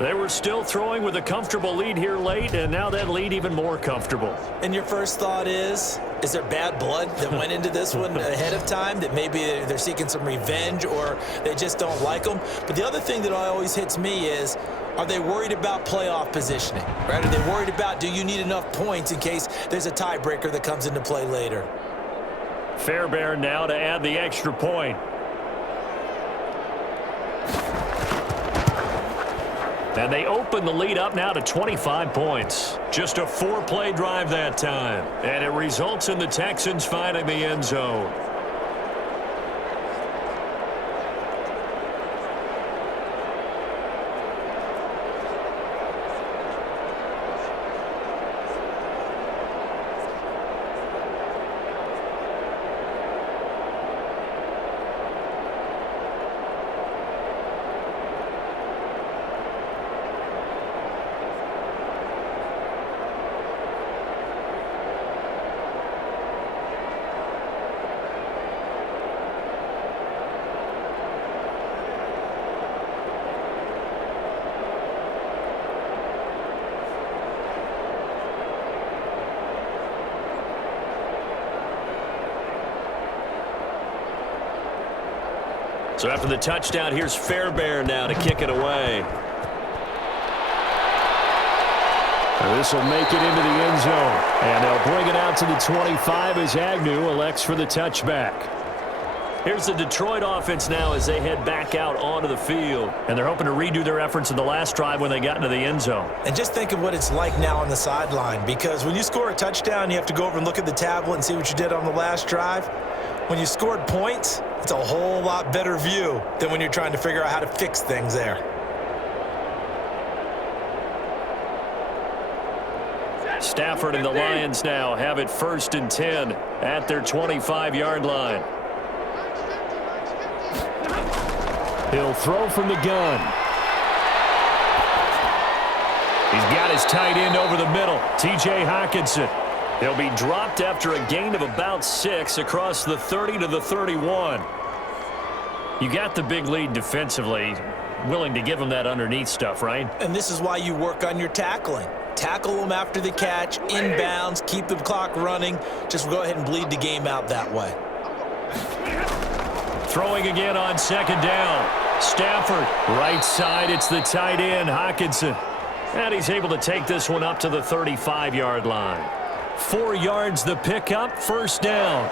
They were still throwing with a comfortable lead here late, and now that lead even more comfortable. And your first thought is there bad blood that went into this one ahead of time, that maybe they're seeking some revenge or they just don't like them? But the other thing that always hits me is, are they worried about playoff positioning? Right? Are they worried about, do you need enough points in case there's a tiebreaker that comes into play later? Fairbairn now to add the extra point. And they open the lead up now to 25 points. Just a 4-play drive that time. And it results in the Texans finding the end zone. So after the touchdown, here's Fairbairn now to kick it away. This will make it into the end zone. And they'll bring it out to the 25 as Agnew elects for the touchback. Here's the Detroit offense now as they head back out onto the field. And they're hoping to redo their efforts in the last drive when they got into the end zone. And just think of what it's like now on the sideline, because when you score a touchdown, you have to go over and look at the tablet and see what you did on the last drive. When you scored points, it's a whole lot better view than when you're trying to figure out how to fix things there. Stafford and the Lions now have it 1st and 10 at their 25-yard line. He'll throw from the gun. He's got his tight end over the middle, T.J. Hockenson. He'll be dropped after a gain of about 6 across the 30 to the 31. You got the big lead defensively. Willing to give him that underneath stuff, right? And this is why you work on your tackling. Tackle them after the catch, inbounds, keep the clock running. Just go ahead and bleed the game out that way. Throwing again on 2nd down. Stafford, right side, it's the tight end, Hockenson. And he's able to take this one up to the 35-yard line. 4 yards the pickup, 1st down.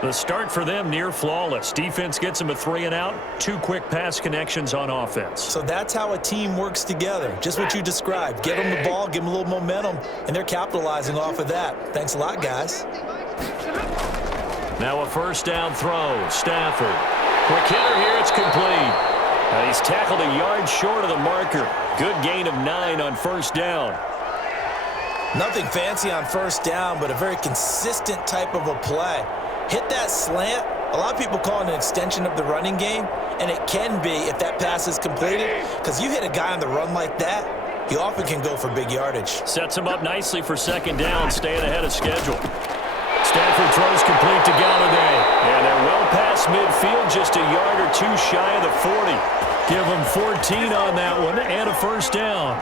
The start for them near flawless. Defense gets them a 3-and-out, 2 quick pass connections on offense. So that's how a team works together. Just what you described. Get them the ball, give them a little momentum, and they're capitalizing off of that. Thanks a lot, guys. Now a 1st down throw. Stafford. Quick hitter here, it's complete. He's tackled a yard short of the marker. Good gain of 9 on 1st down. Nothing fancy on 1st down, but a very consistent type of a play. Hit that slant. A lot of people call it an extension of the running game, and it can be if that pass is completed, because you hit a guy on the run like that, he often can go for big yardage. Sets him up nicely for 2nd down, staying ahead of schedule. Stafford throws complete to Galladay, and they're well past midfield, just a yard or 2 shy of the 40. Give them 14 on that one, and a 1st down.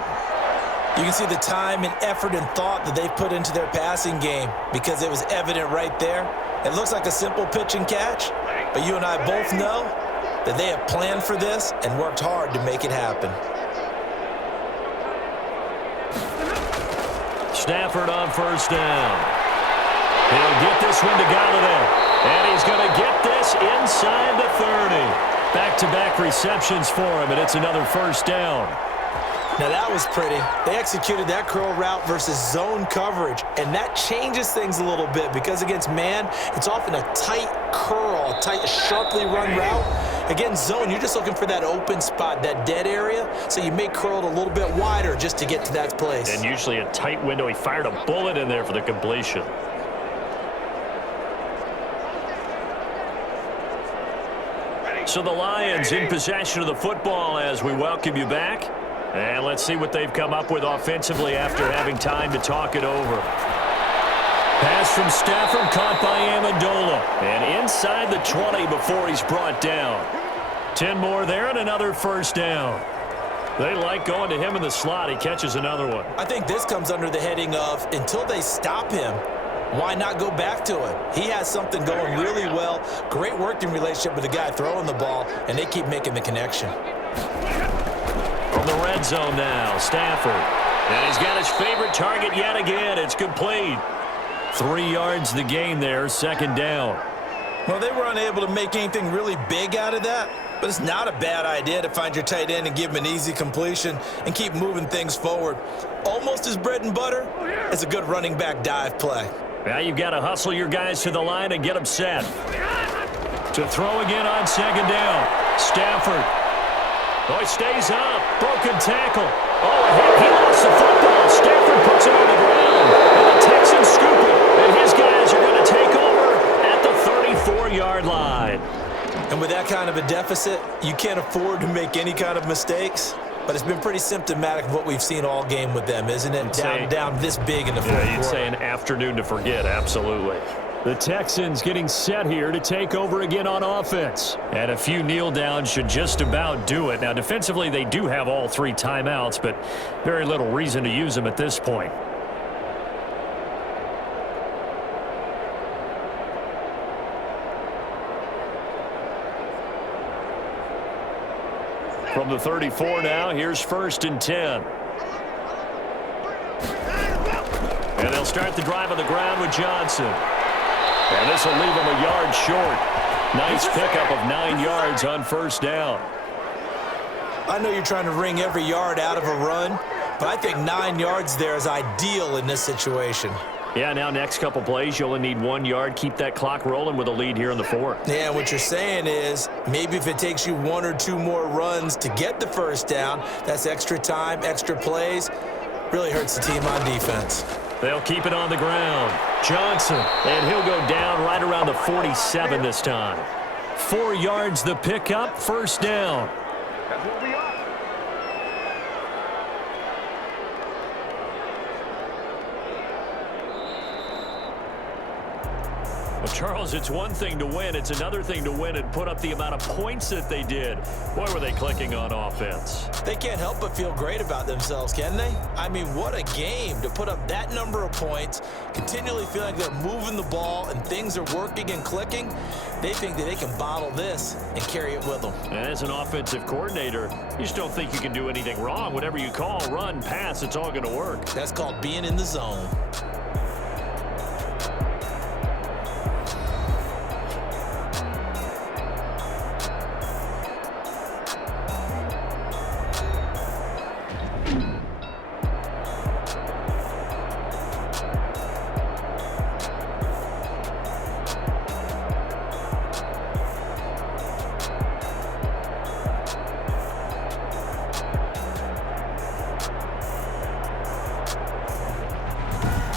You can see the time and effort and thought that they've put into their passing game, because it was evident right there. It looks like a simple pitch and catch, but you and I both know that they have planned for this and worked hard to make it happen. Stafford on 1st down. He'll get this one to Galladay, and he's going to get this inside the 30. Back-to-back receptions for him, and it's another 1st down. Now that was pretty. They executed that curl route versus zone coverage, and that changes things a little bit because against man, it's often a tight curl, a tight, sharply run route. Against zone, you're just looking for that open spot, that dead area, so you may curl it a little bit wider just to get to that place. And usually a tight window. He fired a bullet in there for the completion. So the Lions in possession of the football as we welcome you back. And let's see what they've come up with offensively after having time to talk it over. Pass from Stafford caught by Amendola. And inside the 20 before he's brought down. 10 more there and another first down. They like going to him in the slot. He catches another one. I think this comes under the heading of until they stop him, why not go back to him? He has something going really well. Great working relationship with the guy throwing the ball, and they keep making the connection. From the red zone now, Stafford. And he's got his favorite target yet again. It's complete. 3 yards the gain there, second down. Well, they were unable to make anything really big out of that, but it's not a bad idea to find your tight end and give him an easy completion and keep moving things forward. Almost as bread and butter as a good running back dive play. Now you've got to hustle your guys to the line and get them set. To throw again on second down. Stafford. Oh, he stays up. Broken tackle. Oh, he lost the football. Stafford puts it on the ground. And the Texans scoop it. And his guys are going to take over at the 34-yard line. And with that kind of a deficit, you can't afford to make any kind of mistakes. But it's been pretty symptomatic of what we've seen all game with them, isn't it? Down this big in the fourth quarter. You'd say an afternoon to forget, absolutely. The Texans getting set here to take over again on offense. And a few kneel downs should just about do it. Now, defensively, they do have all 3 timeouts, but very little reason to use them at this point. From the 34 now, here's 1st and 10. And they'll start the drive on the ground with Johnson. And this will leave him a yard short. Nice pickup of 9 yards on first down. I know you're trying to wring every yard out of a run, but I think 9 yards there is ideal in this situation. Yeah, now next couple plays, you only need 1 yard. Keep that clock rolling with a lead here in the 4th. Yeah, what you're saying is maybe if it takes you 1 or 2 more runs to get the first down, that's extra time, extra plays. Really hurts the team on defense. They'll keep it on the ground. Johnson, and he'll go down right around the 47 this time. 4 yards the pickup, first down. That's what we are. Well, Charles, it's one thing to win. It's another thing to win and put up the amount of points that they did. Boy, were they clicking on offense. They can't help but feel great about themselves, can they? I mean, what a game to put up that number of points, continually feeling like they're moving the ball and things are working and clicking. They think that they can bottle this and carry it with them. And as an offensive coordinator, you just don't think you can do anything wrong. Whatever you call, run, pass, it's all going to work. That's called being in the zone.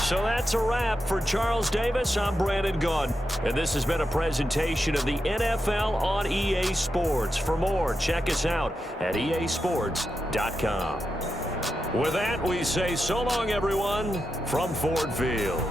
So that's a wrap for Charles Davis. I'm Brandon Gunn. And this has been a presentation of the NFL on EA Sports. For more, check us out at easports.com. With that, we say so long, everyone, from Ford Field.